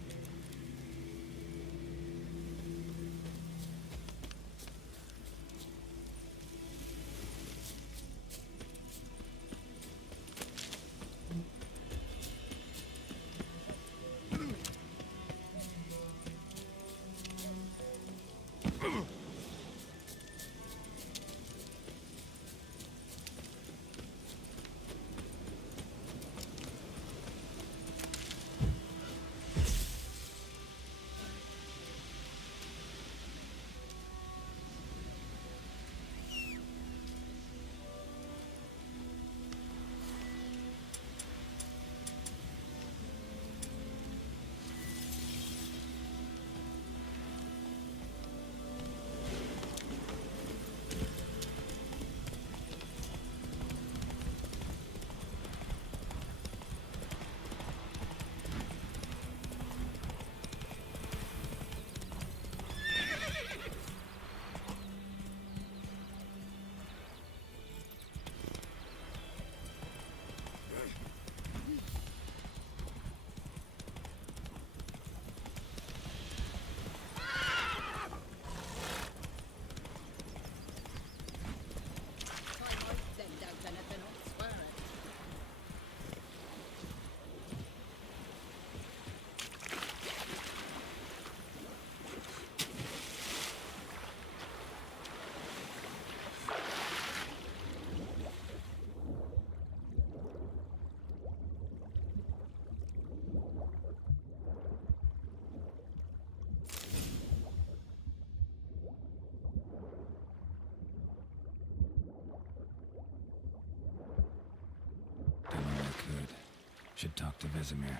Should talk to Vesemir.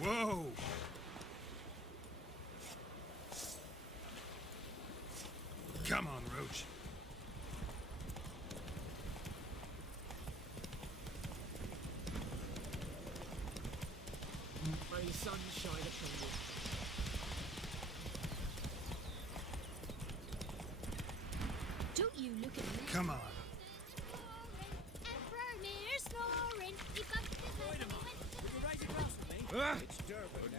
Whoa! Come on, Roach. May the sun shine upon you. Don't you look at me. Come on. Ah! It's Durban now.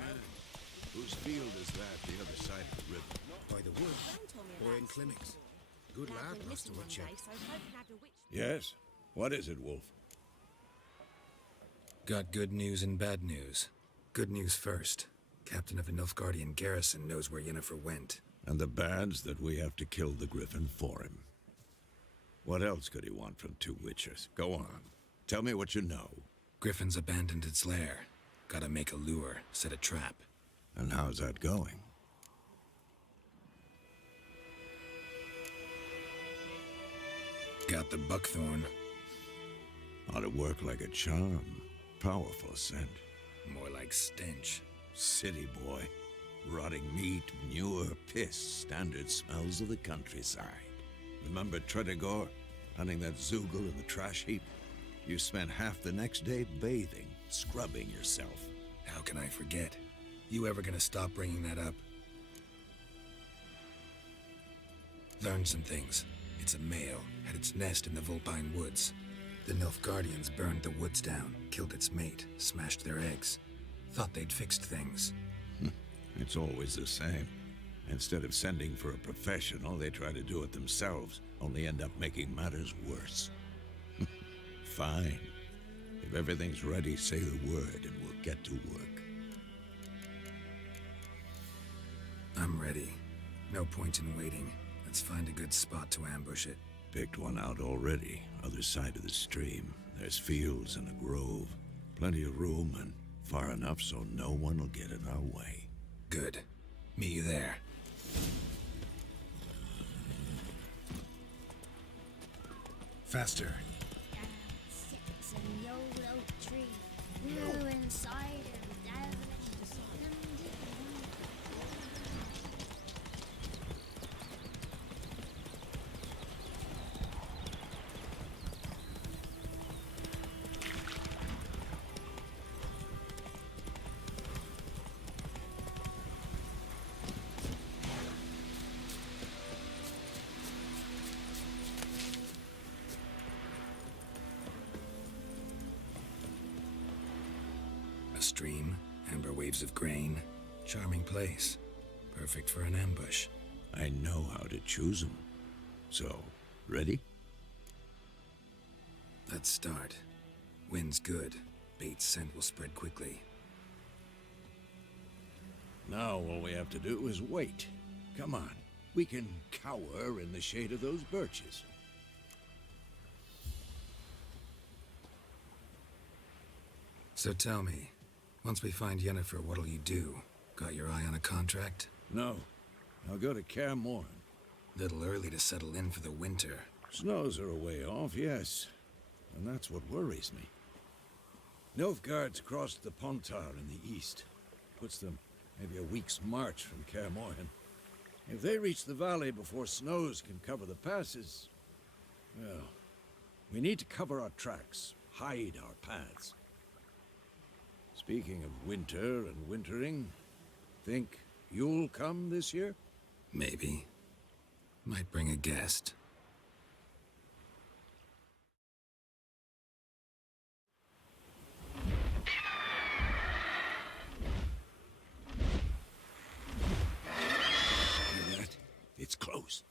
Whose field is that, the other side of the river? By the wood, or in clinics. Good lad, Master Witcher. Yes? What is it, Wolf? Got good news and bad news. Good news first. Captain of the Nilfgaardian garrison knows where Yennefer went. And the bad's that we have to kill the Griffin for him. What else could he want from two Witchers? Go on. Tell me what you know. Griffin's abandoned its lair. Gotta make a lure, set a trap. And how's that going? Got the buckthorn. Ought to work like a charm. Powerful scent. More like stench. City boy. Rotting meat, manure, piss. Standard smells of the countryside. Remember Tredegor? Hunting that Zoogle in the trash heap? You spent half the next day bathing, scrubbing yourself. How can I forget? You ever gonna stop bringing that up? Learned some things. It's a male, had its nest in the Vulpine Woods. The Nilfgaardians burned the woods down, killed its mate, smashed their eggs. Thought they'd fixed things. It's always the same. Instead of sending for a professional, they try to do it themselves, only end up making matters worse. Fine. If everything's ready, say the word and we'll get to work. I'm ready. No point in waiting. Let's find a good spot to ambush it. Picked one out already, other side of the stream. There's fields and a grove. Plenty of room and far enough so no one will get in our way. Good. Meet you there. Faster. Sits in the old oak tree, blue inside and dazzling. A stream, amber waves of grain. Charming place. Perfect for an ambush. I know how to choose them. So, ready? Let's start. Wind's good. Bait's scent will spread quickly. Now all we have to do is wait. Come on. We can cower in the shade of those birches. So tell me, once we find Yennefer, what'll you do? Got your eye on a contract? No. I'll go to Kaer Morhen. Little early to settle in for the winter. Snows are a way off, yes. And that's what worries me. Nilfgaard's crossed the Pontar in the east. Puts them maybe a week's march from Kaer Morhen. If they reach the valley before snows can cover the passes, well, we need to cover our tracks, hide our paths. Speaking of winter and wintering, think you'll come this year? Maybe. Might bring a guest. Hear that? It's close.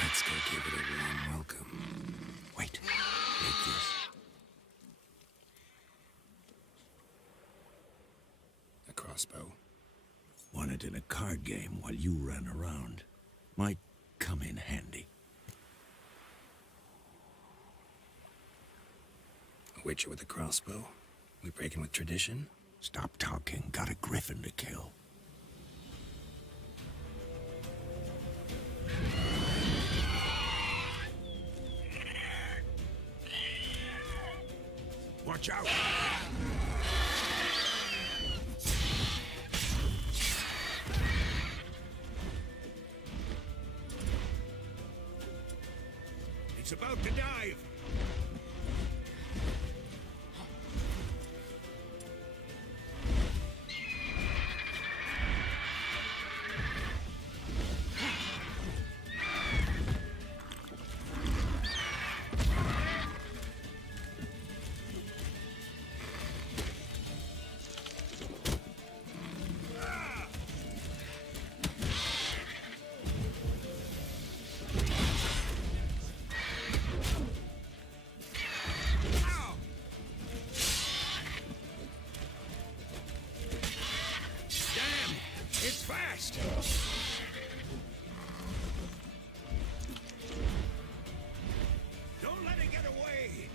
Let's go give it a warm welcome. Wait. Take this. A crossbow. Won it in a card game while you ran around. Might come in handy. A witcher with a crossbow? We breaking with tradition? Stop talking. Got a griffin to kill. Watch out! It's about to dive! It's fast! Don't let it get away!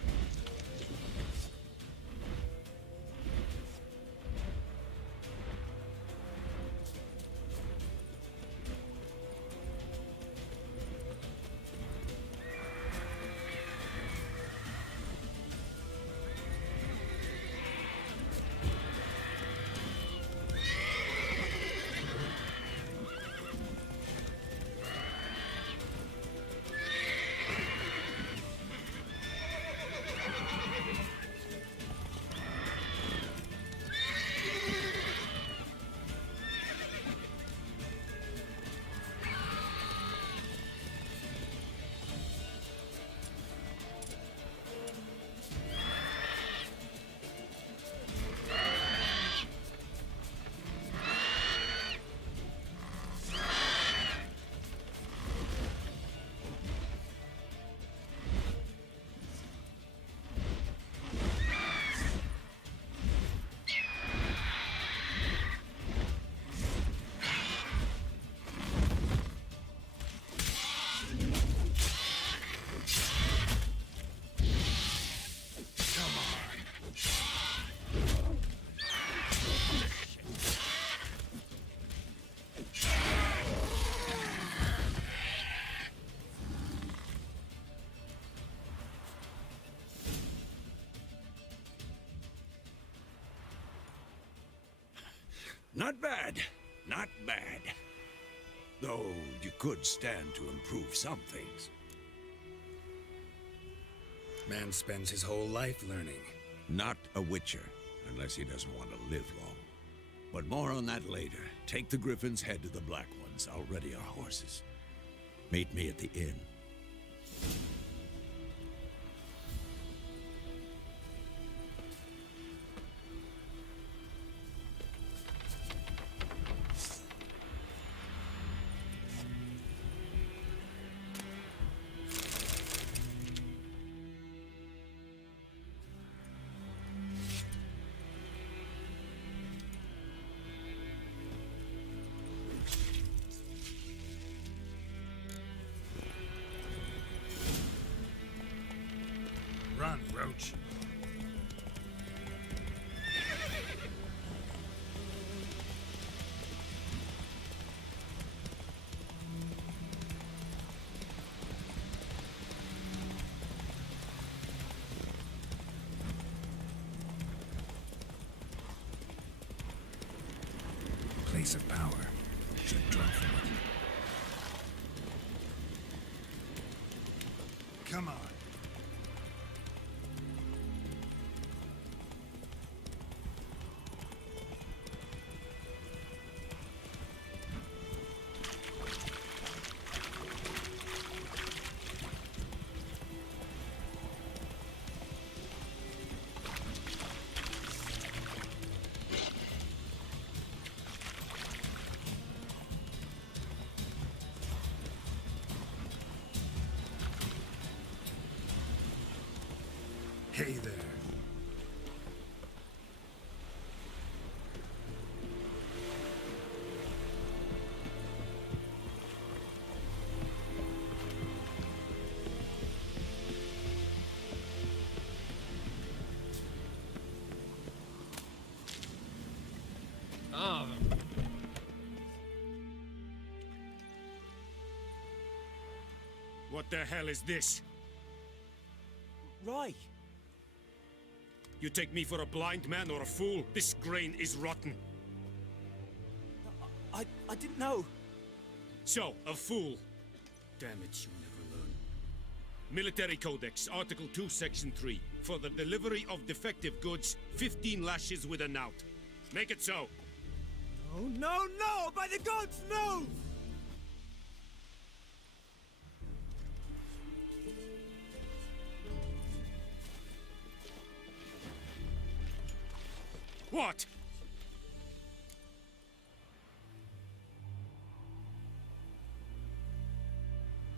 Not bad. Not bad. Though you could stand to improve some things. Man spends his whole life learning. Not a witcher, unless he doesn't want to live long. But more on that later. Take the Griffin's head to the Black Ones. I'll ready our horses. Meet me at the inn. Run, Roach. Place of power. Should draw from it. Come on. Hey there. What the hell is this? Right. You take me for a blind man or a fool? This grain is rotten. I didn't know. So, a fool. Damn it, you never learn. Military Codex, Article 2, Section 3. For the delivery of defective goods, 15 lashes with a knout. Make it so. Oh, no, no! By the gods, no! What?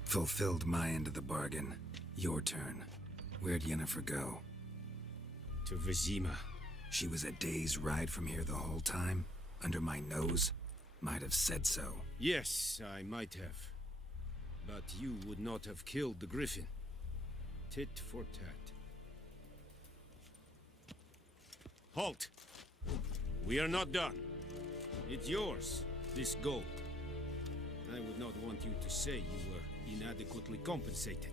Fulfilled my end of the bargain. Your turn. Where'd Yennefer go? To Vizima. She was a day's ride from here the whole time? Under my nose? Might have said so. Yes, I might have. But you would not have killed the griffin. Tit for tat. Halt! We are not done. It's yours, this gold. I would not want you to say you were inadequately compensated.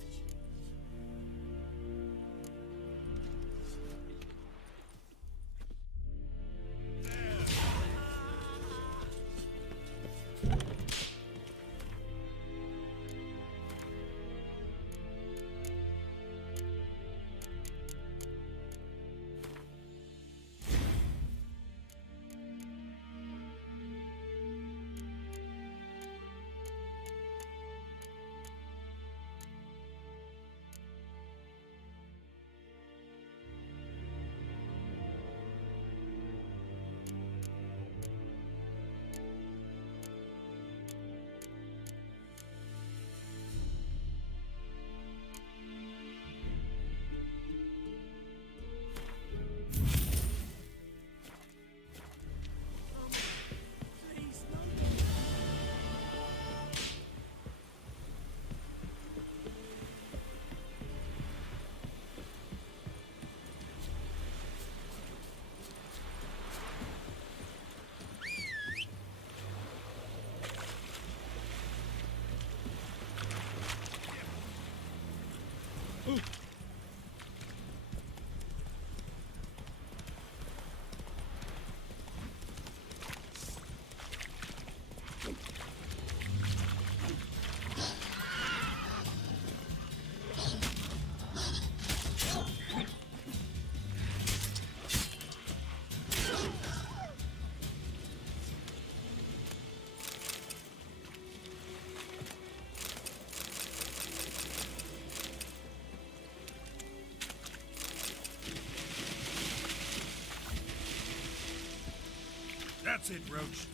That's it, Roach.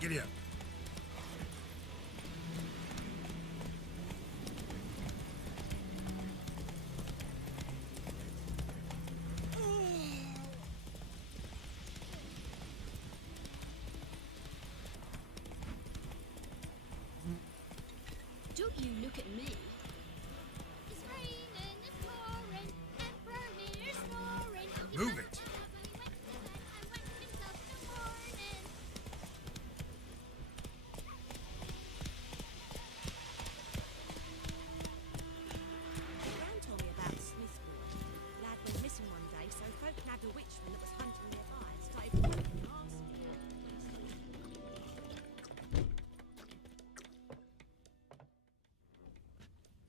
Giddy up. Don't you look at me. It's raining, it's pouring, and burning, it's snoring. Move it. Gran told me about Smith's boy. Lad went missing one day, so folk nabbed a witchman that was hunting nearby and started pointing arse.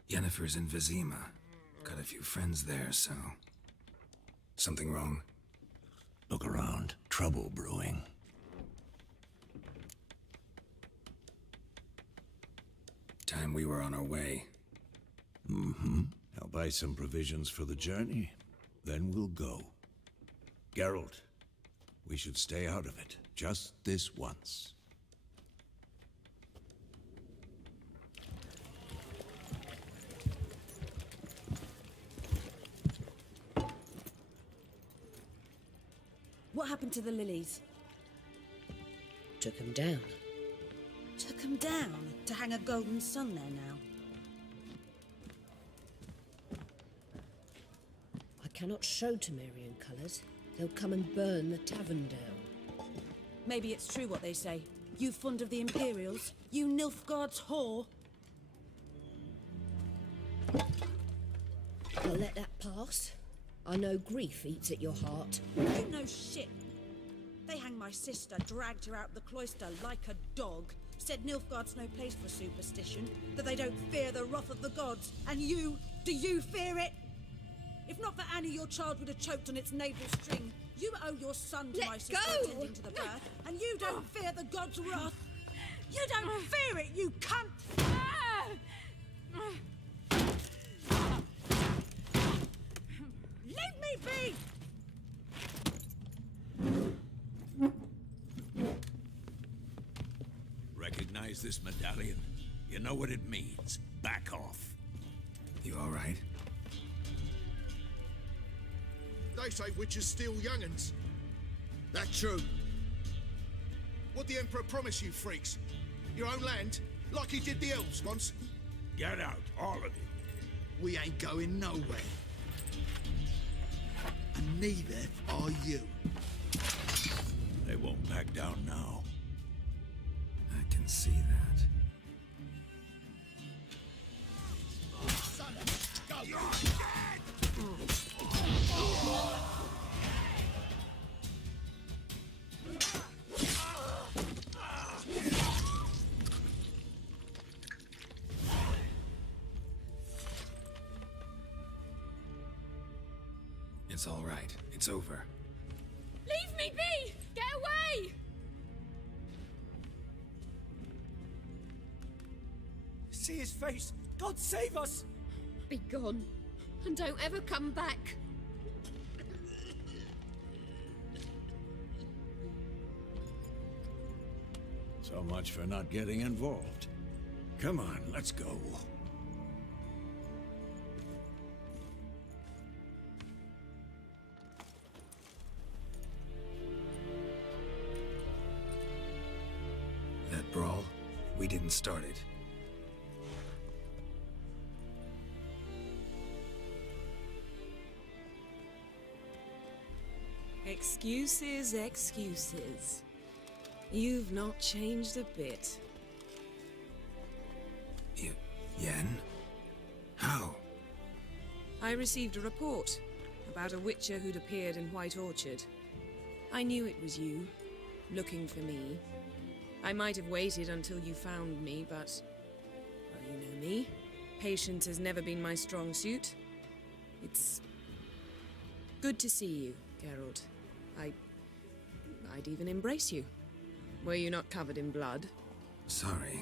Yennefer's in Vizima. Got a few friends there, so... Something wrong? Look around. Trouble brewing. Time we were on our way. Mm-hmm. I'll buy some provisions for the journey. Then we'll go. Geralt, we should stay out of it. Just this once. What happened to the lilies? Took 'em down. Took 'em down to hang a golden sun there now. I cannot show Temerian colours. They'll come and burn the tavern down. Maybe it's true what they say. You fond of the Imperials? You Nilfgaard's whore? I'll let that pass. I know grief eats at your heart. You know shit. They hanged my sister, dragged her out the cloister like a dog. Said Nilfgaard's no place for superstition, that they don't fear the wrath of the gods. And you, do you fear it? If not for Annie, your child would have choked on its navel string. You owe your son to my sister attending to the birth, and you don't fear the gods' wrath. You don't fear it, you cunt! Leave me be! Recognize this medallion? You know what it means. Back off. You all right? They say witches steal young'uns. That true. What the Emperor promise you, freaks? Your own land? Like he did the elves once? Get out, all of you. We ain't going nowhere. And neither are you. They won't back down now. I can see that. Son of a You're dead! It's all right. It's over. Leave me be! Get away! See his face! God save us! Be gone, and don't ever come back. So much for not getting involved. Come on, let's go. That brawl, we didn't start it. Excuses, excuses. You've not changed a bit. Yen? How? I received a report about a witcher who'd appeared in White Orchard. I knew it was you, looking for me. I might have waited until you found me, but... well, you know me. Patience has never been my strong suit. It's... good to see you, Geralt. I'd even embrace you. Were you not covered in blood? Sorry.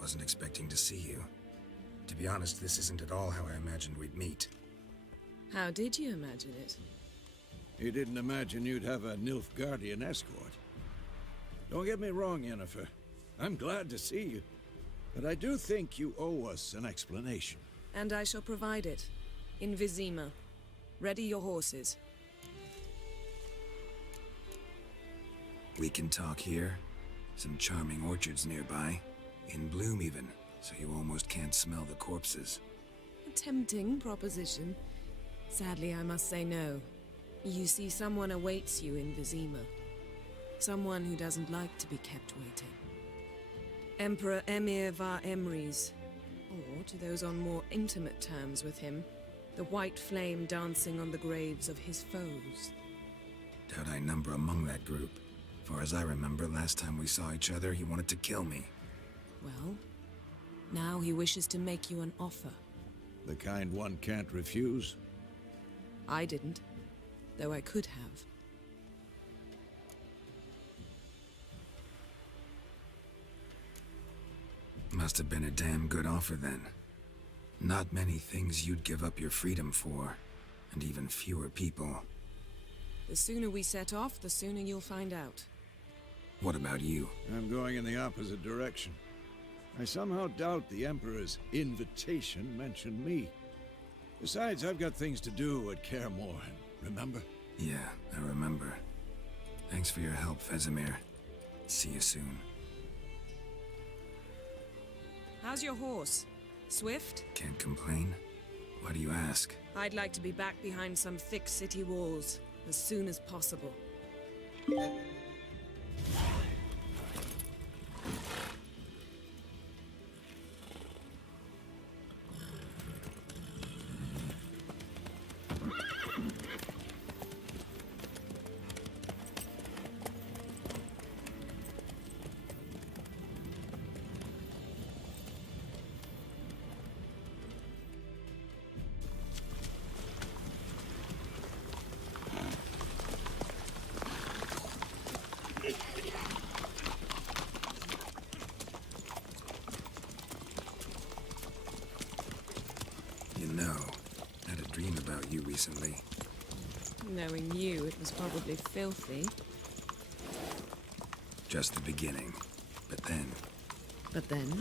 Wasn't expecting to see you. To be honest, this isn't at all how I imagined we'd meet. How did you imagine it? You didn't imagine you'd have a Nilfgaardian escort. Don't get me wrong, Yennefer. I'm glad to see you. But I do think you owe us an explanation. And I shall provide it. In Vizima. Ready your horses. We can talk here. Some charming orchards nearby. In bloom even, so you almost can't smell the corpses. A tempting proposition. Sadly, I must say no. You see, someone awaits you in Vizima. Someone who doesn't like to be kept waiting. Emperor Emir var Emrys. Or, to those on more intimate terms with him, the white flame dancing on the graves of his foes. Doubt I number among that group. Far as I remember, last time we saw each other, he wanted to kill me. Well, now he wishes to make you an offer. The kind one can't refuse? I didn't, though I could have. Must have been a damn good offer then. Not many things you'd give up your freedom for, and even fewer people. The sooner we set off, the sooner you'll find out. What about you? I'm going in the opposite direction. I somehow doubt the Emperor's invitation mentioned me. Besides, I've got things to do at Kaer Morhen, remember? Yeah, I remember. Thanks for your help, Vesemir. See you soon. How's your horse? Swift? Can't complain. Why do you ask? I'd like to be back behind some thick city walls as soon as possible. You know, I had a dream about you recently. Knowing you, it was probably filthy. Just the beginning. But then... But then?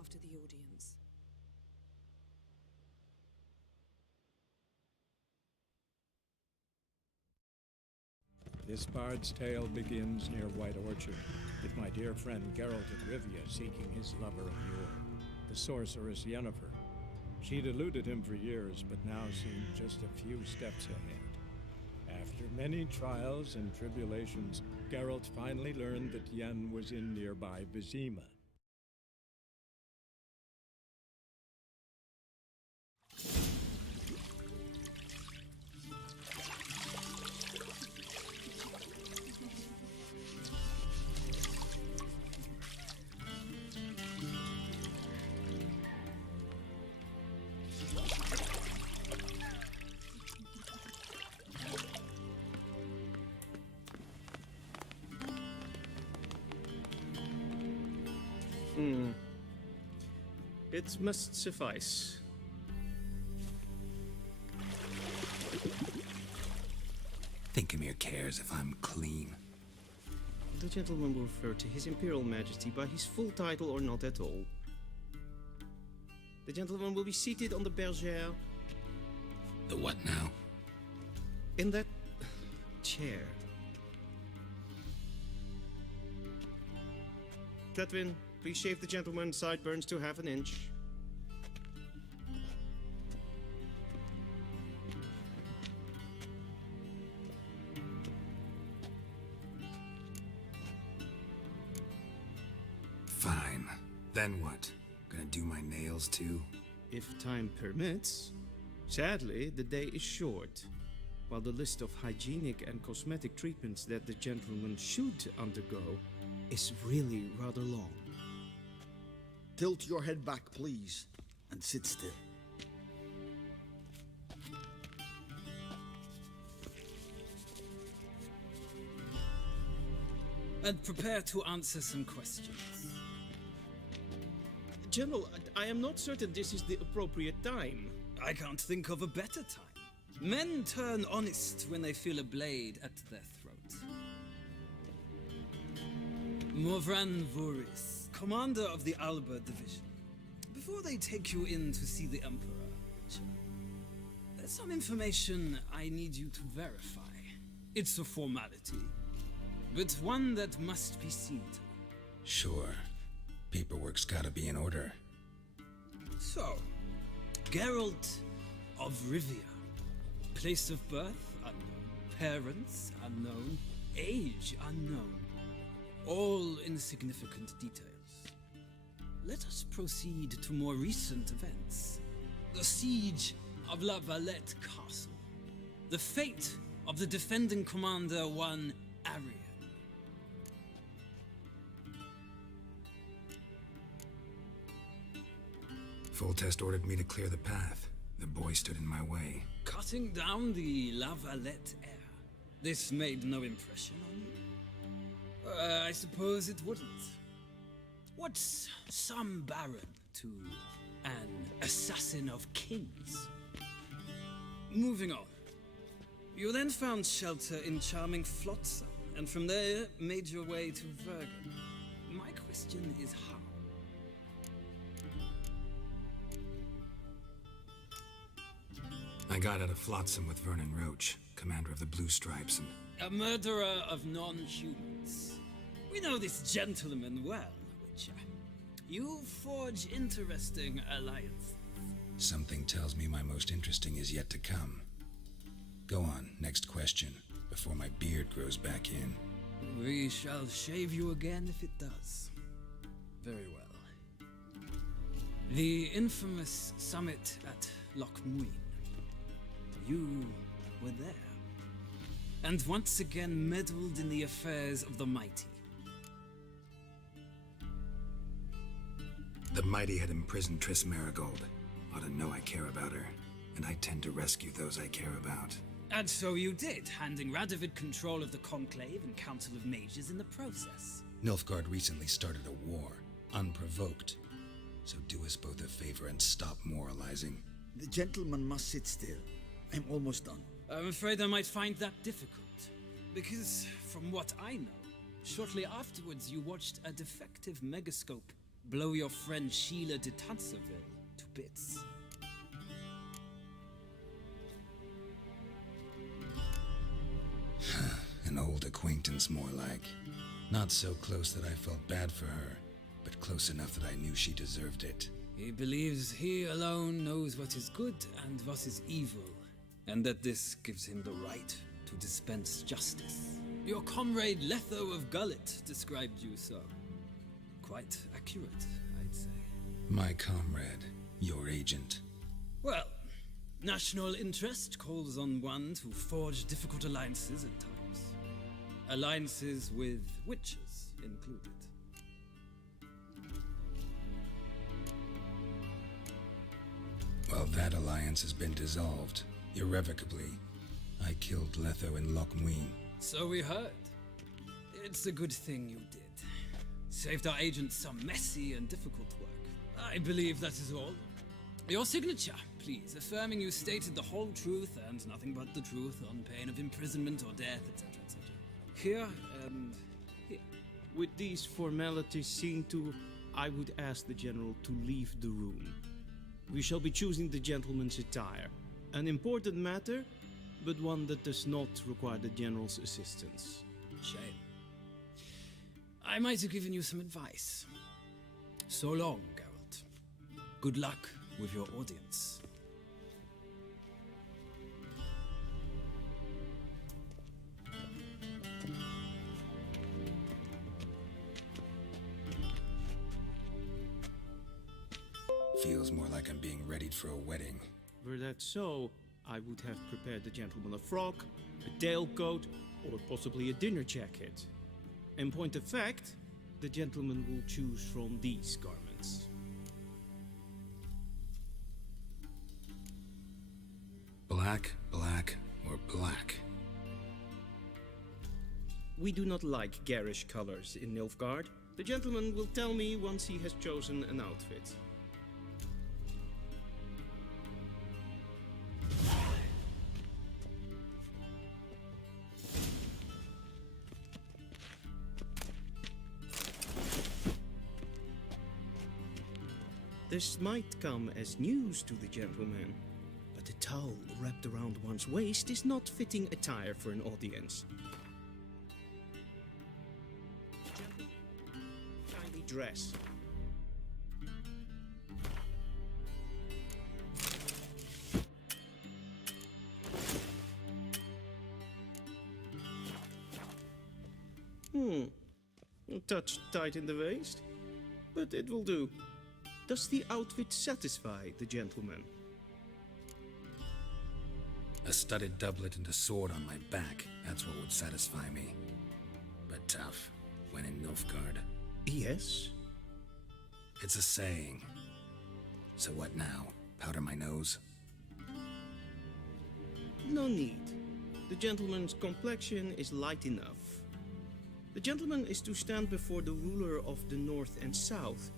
After the audience. This bard's tale begins near White Orchard, with my dear friend Geralt of Rivia seeking his lover of yore, the sorceress Yennefer. She'd eluded him for years, but now seemed just a few steps ahead. After many trials and tribulations, Geralt finally learned that Yen was in nearby Vizima. It must suffice. Thinkamere cares if I'm clean. The gentleman will refer to His Imperial Majesty by his full title or not at all. The gentleman will be seated on the bergère. The what now? In that chair. Cletwin, please shave the gentleman's sideburns to half an inch. Fine. Then what? Gonna do my nails too? If time permits. Sadly, the day is short, while the list of hygienic and cosmetic treatments that the gentleman should undergo is really rather long. Tilt your head back, please, and sit still. And prepare to answer some questions. General, I am not certain this is the appropriate time. I can't think of a better time. Men turn honest when they feel a blade at their throat. Morvran Vuris, commander of the Alba Division. Before they take you in to see the Emperor, there's some information I need you to verify. It's a formality, but one that must be seen to. Sure. Paperwork's gotta be in order. So, Geralt of Rivia. Place of birth unknown. Parents unknown. Age unknown. All insignificant details. Let us proceed to more recent events. The siege of La Valette Castle. The fate of the defending commander, one Arian. Full Test ordered me to clear the path. The boy stood in my way. Cutting down the La Valette heir. This made no impression on you? I suppose it wouldn't. What's some baron to an assassin of kings? Moving on. You then found shelter in charming Flotsam, and from there made your way to Vergen. My question is how? I got out of Flotsam with Vernon Roach, commander of the Blue Stripes, and... A murderer of non-humans. We know this gentleman well, Witcher. You forge interesting alliances. Something tells me my most interesting is yet to come. Go on, next question, before my beard grows back in. We shall shave you again if it does. Very well. The infamous summit at Loch Muin. You were there. And once again meddled in the affairs of the mighty. The mighty had imprisoned Triss Marigold. Ought to know I care about her, and I tend to rescue those I care about. And so you did, handing Radovid control of the Conclave and Council of Mages in the process. Nilfgaard recently started a war, unprovoked. So do us both a favor and stop moralizing. The gentleman must sit still. I'm almost done. I'm afraid I might find that difficult. Because, from what I know, shortly afterwards you watched a defective megascope blow your friend Sheila de Tanserville to bits. An old acquaintance, more like. Not so close that I felt bad for her, but close enough that I knew she deserved it. He believes he alone knows what is good and what is evil, and that this gives him the right to dispense justice. Your comrade Letho of Gullet described you so. Quite accurate, I'd say. My comrade, your agent. Well, national interest calls on one to forge difficult alliances at times. Alliances with witches included. Well, that alliance has been dissolved, irrevocably. I killed Letho in Loch Muin. So we heard. It's a good thing you did. Saved our agent some messy and difficult work. I believe that is all. Your signature, please, affirming you stated the whole truth and nothing but the truth on pain of imprisonment or death, etc., etc. Here and here. With these formalities seen to, I would ask the General to leave the room. We shall be choosing the gentleman's attire. An important matter, but one that does not require the General's assistance. Shame. I might have given you some advice. So long, Geralt. Good luck with your audience. Feels more like I'm being readied for a wedding. Were that so, I would have prepared the gentleman a frock, a tailcoat, or possibly a dinner jacket. In point of fact, the gentleman will choose from these garments. Black, black, or black? We do not like garish colors in Nilfgaard. The gentleman will tell me once he has chosen an outfit. This might come as news to the gentleman, but a towel wrapped around one's waist is not fitting attire for an audience. Kindly dress. touch tight in the waist, but it will do. Does the outfit satisfy the gentleman? A studded doublet and a sword on my back, that's what would satisfy me. But tough, when in Nilfgaard. Yes? It's a saying. So what now? Powder my nose? No need. The gentleman's complexion is light enough. The gentleman is to stand before the ruler of the North and South.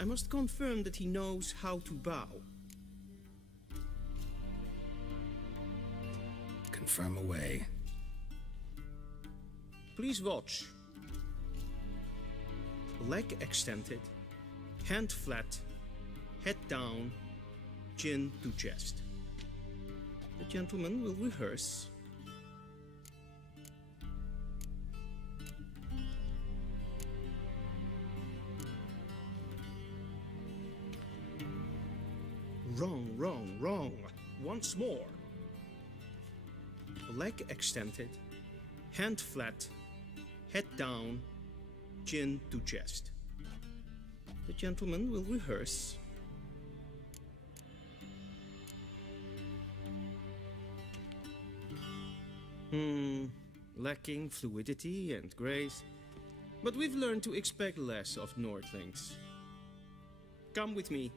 I must confirm that he knows how to bow. Confirm away. Please watch. Leg extended, hand flat, head down, chin to chest. The gentleman will rehearse. Wrong, wrong, wrong. Once more. Leg extended, hand flat, head down, chin to chest. The gentleman will rehearse. Lacking fluidity and grace. But we've learned to expect less of Nordlings. Come with me.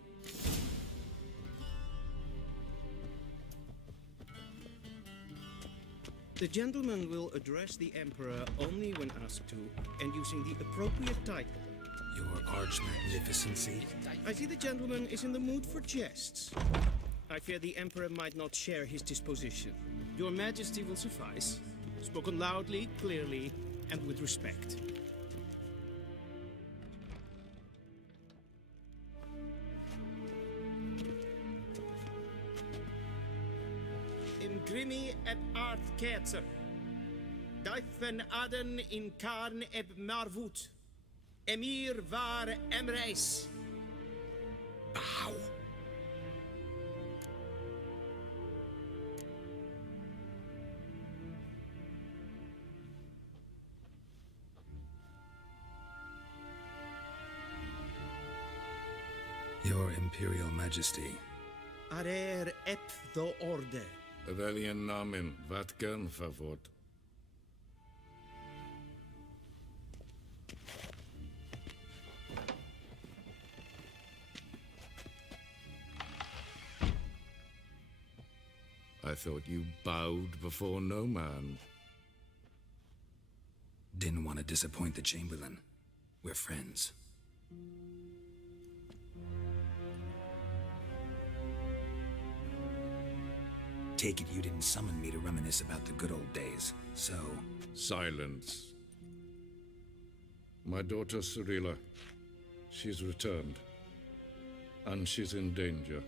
The gentleman will address the Emperor only when asked to, and using the appropriate title. Your Arch-Magnificency? I see the gentleman is in the mood for jests. I fear the Emperor might not share his disposition. Your Majesty will suffice. Spoken loudly, clearly, and with respect. In grimi et art ketzer. Dijfen aden in karn eb marvoet. Emir var emreis. Bow. Your Imperial Majesty. Arer ep the orde. Welchen Namen? Wat gern verwort? I thought you bowed before no man. Didn't want to disappoint the Chamberlain. We're friends. Take it you didn't summon me to reminisce about the good old days, so... Silence. My daughter Cyrilla, she's returned. And she's in danger.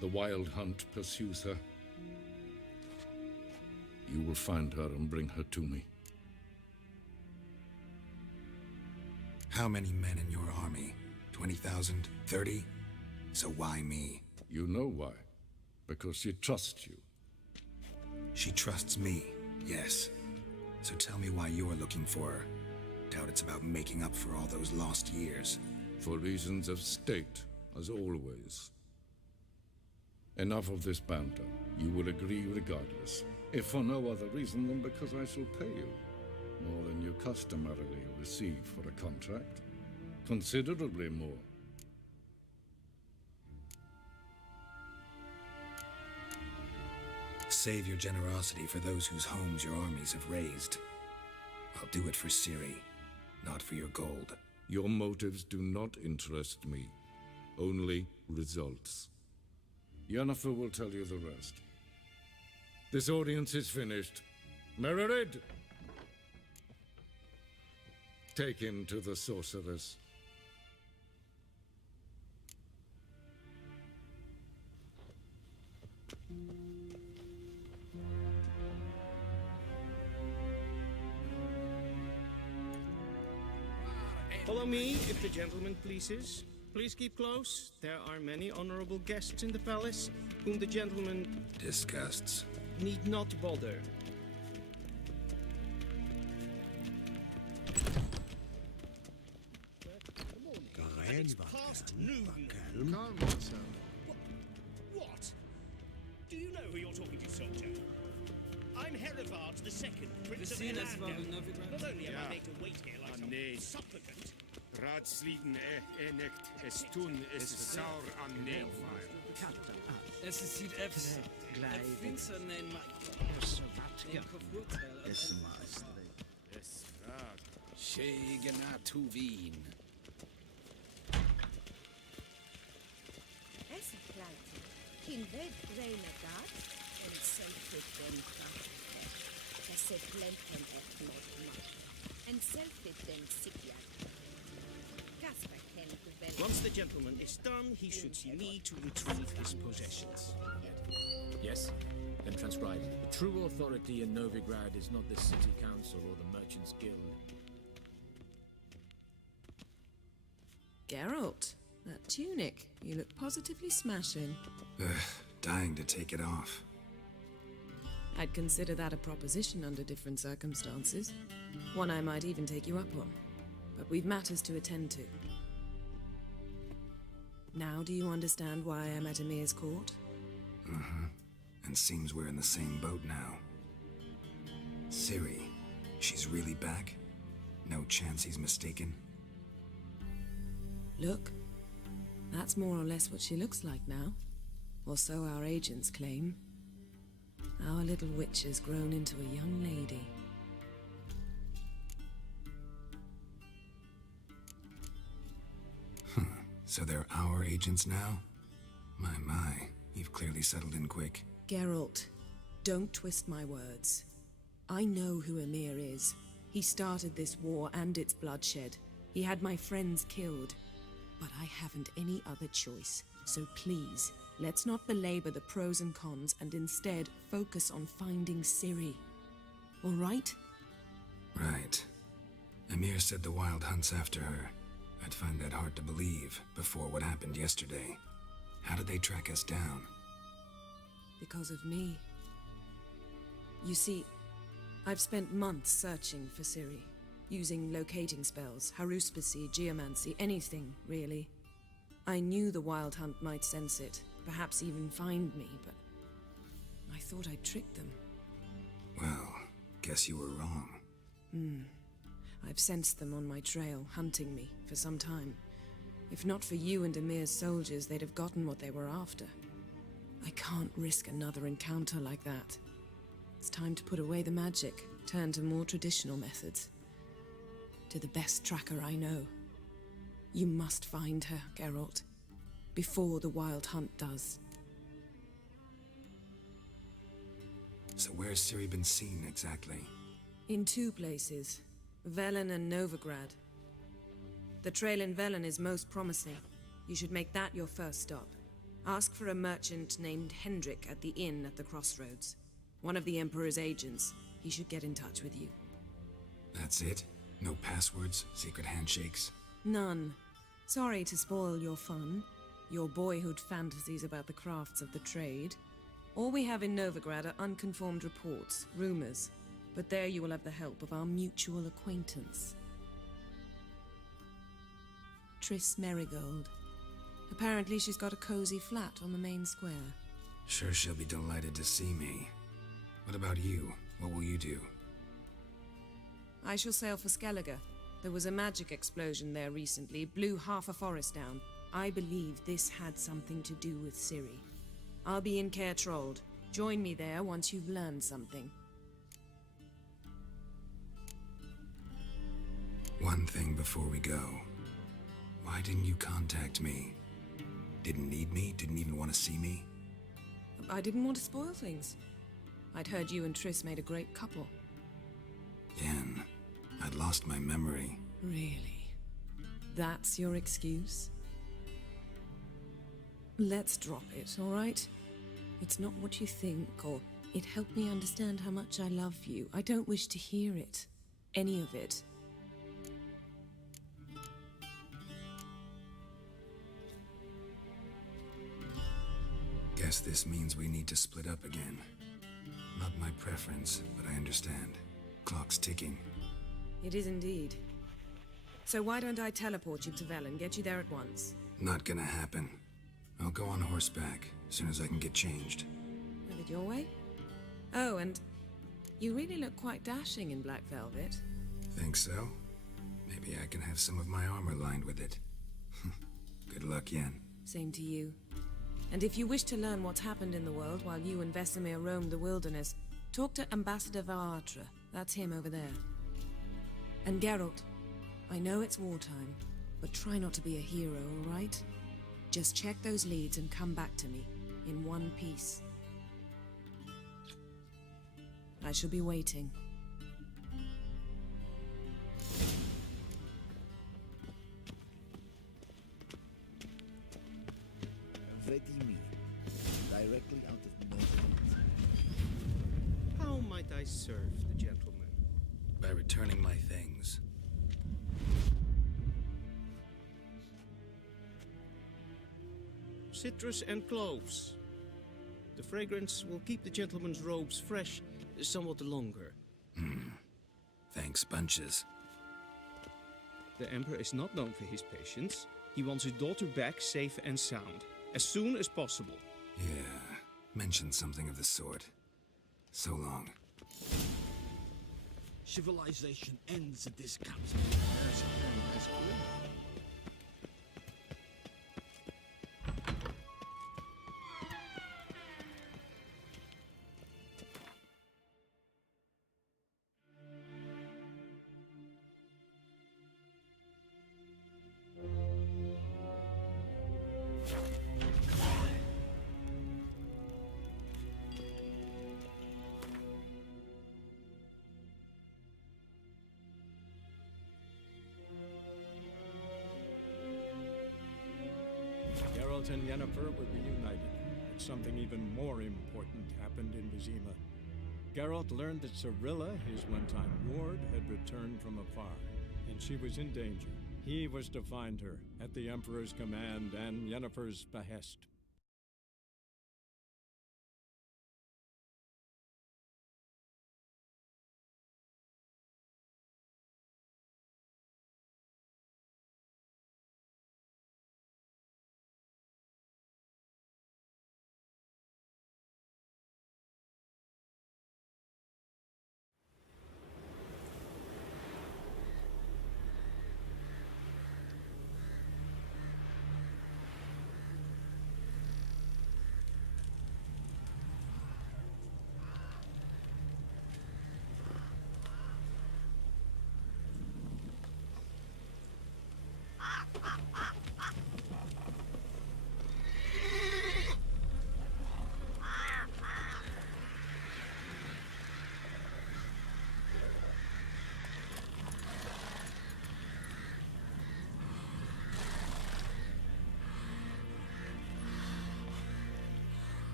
The Wild Hunt pursues her. You will find her and bring her to me. How many men in your army? 20,000? 30? So why me? You know why. Because she trusts you. She trusts me, yes. So tell me why you're looking for her. Doubt it's about making up for all those lost years. For reasons of state, as always. Enough of this banter. You will agree regardless. If for no other reason than because I shall pay you. More than you customarily receive for a contract. Considerably more. Save your generosity for those whose homes your armies have razed. I'll do it for Ciri, not for your gold. Your motives do not interest me. Only results. Yennefer will tell you the rest. This audience is finished. Mererid! Take him to the sorceress. Follow me, if the gentleman pleases. Please keep close. There are many honorable guests in the palace, whom the gentleman disgusts. Need not bother. It's past noon. Calm yourself. What? Do you know who you're talking to, soldier? I'm Herivard II, Prince of Elanda. Not only am I made to wait here like some supplicant. Raadsleden enecht estun is saur an neemfire. Es ist F. Finsternen Es maestri. Es rad. Shegena tuvin. Es plaatje. Geen wet reine gaat. En zo fit den krachtig. Dat ze blenden echt met. En zelf fit den sikja. Casper kent de wel. Once the gentleman is done, he should see me to retrieve his possessions. Yes? Then transcribe. The true authority in Novigrad is not the city council or the merchants' guild. Geralt, that tunic. You look positively smashing. Dying to take it off. I'd consider that a proposition under different circumstances. One I might even take you up on. But we've matters to attend to. Now do you understand why I'm at Emir's court? Mm-hmm. And seems we're in the same boat now. Ciri, she's really back? No chance he's mistaken? Look, that's more or less what she looks like now. Or so our agents claim. Our little witch has grown into a young lady. So they're our agents now? My, you've clearly settled in quick. Geralt, don't twist my words. I know who Emir is. He started this war and its bloodshed. He had my friends killed. But I haven't any other choice. So please, let's not belabor the pros and cons and instead focus on finding Ciri. All right? Right. Emir said the Wild hunts after her. I'd find that hard to believe before what happened yesterday. How did they track us down? Because of me. You see, I've spent months searching for Ciri, using locating spells, haruspicy, geomancy, anything, really. I knew the Wild Hunt might sense it, perhaps even find me, but I thought I'd tricked them. Well, guess you were wrong. I've sensed them on my trail, hunting me, for some time. If not for you and Emir's soldiers, they'd have gotten what they were after. I can't risk another encounter like that. It's time to put away the magic, turn to more traditional methods. To the best tracker I know. You must find her, Geralt. Before the Wild Hunt does. So where's Ciri been seen, exactly? In two places. Velen and Novigrad. The trail in Velen is most promising. You should make that your first stop. Ask for a merchant named Hendrik at the inn at the crossroads. One of the Emperor's agents. He should get in touch with you. That's it? No passwords, secret handshakes? None. Sorry to spoil your fun, your boyhood fantasies about the crafts of the trade. All we have in Novigrad are unconfirmed reports, rumors. But there you will have the help of our mutual acquaintance. Triss Merigold. Apparently she's got a cozy flat on the main square. Sure she'll be delighted to see me. What about you? What will you do? I shall sail for Skellige. There was a magic explosion there recently, blew half a forest down. I believe this had something to do with Ciri. I'll be in Caer Trold. Join me there once you've learned something. One thing before we go. Why didn't you contact me? Didn't need me? Didn't even want to see me? I didn't want to spoil things. I'd heard you and Triss made a great couple. Yen, I'd lost my memory. Really? That's your excuse? Let's drop it, all right? It's not what you think, or it helped me understand how much I love you. I don't wish to hear it. Any of it. Guess this means we need to split up again. Not my preference, but I understand. Clock's ticking. It is indeed. So why don't I teleport you to Velen, get you there at once? Not gonna happen. I'll go on horseback, as soon as I can get changed. Have it your way? Oh, and you really look quite dashing in black velvet. Think so? Maybe I can have some of my armor lined with it. Good luck, Yen. Same to you. And if you wish to learn what's happened in the world while you and Vesemir roamed the wilderness, talk to Ambassador Varatra. That's him over there. And Geralt, I know it's wartime, but try not to be a hero, all right? Just check those leads and come back to me, in one piece. I shall be waiting. Vladimir, directly out of Northern. How might I serve the gentleman? By returning my things. Citrus and cloves. The fragrance will keep the gentleman's robes fresh somewhat longer. Thanks, bunches. The Emperor is not known for his patience. He wants his daughter back safe and sound, as soon as possible. Yeah, mentioned something of the sort. So long. Civilization ends at this council. There's a thing as good. Geralt and Yennefer were reunited, but something even more important happened in Vizima. Geralt learned that Cirilla, his one-time ward, had returned from afar, and she was in danger. He was to find her, at the Emperor's command and Yennefer's behest.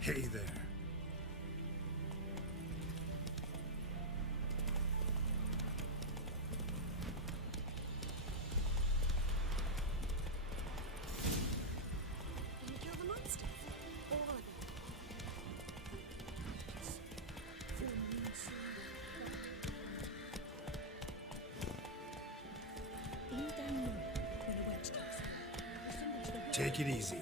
Hey there. Can you kill the monsters? All of them? Take it easy.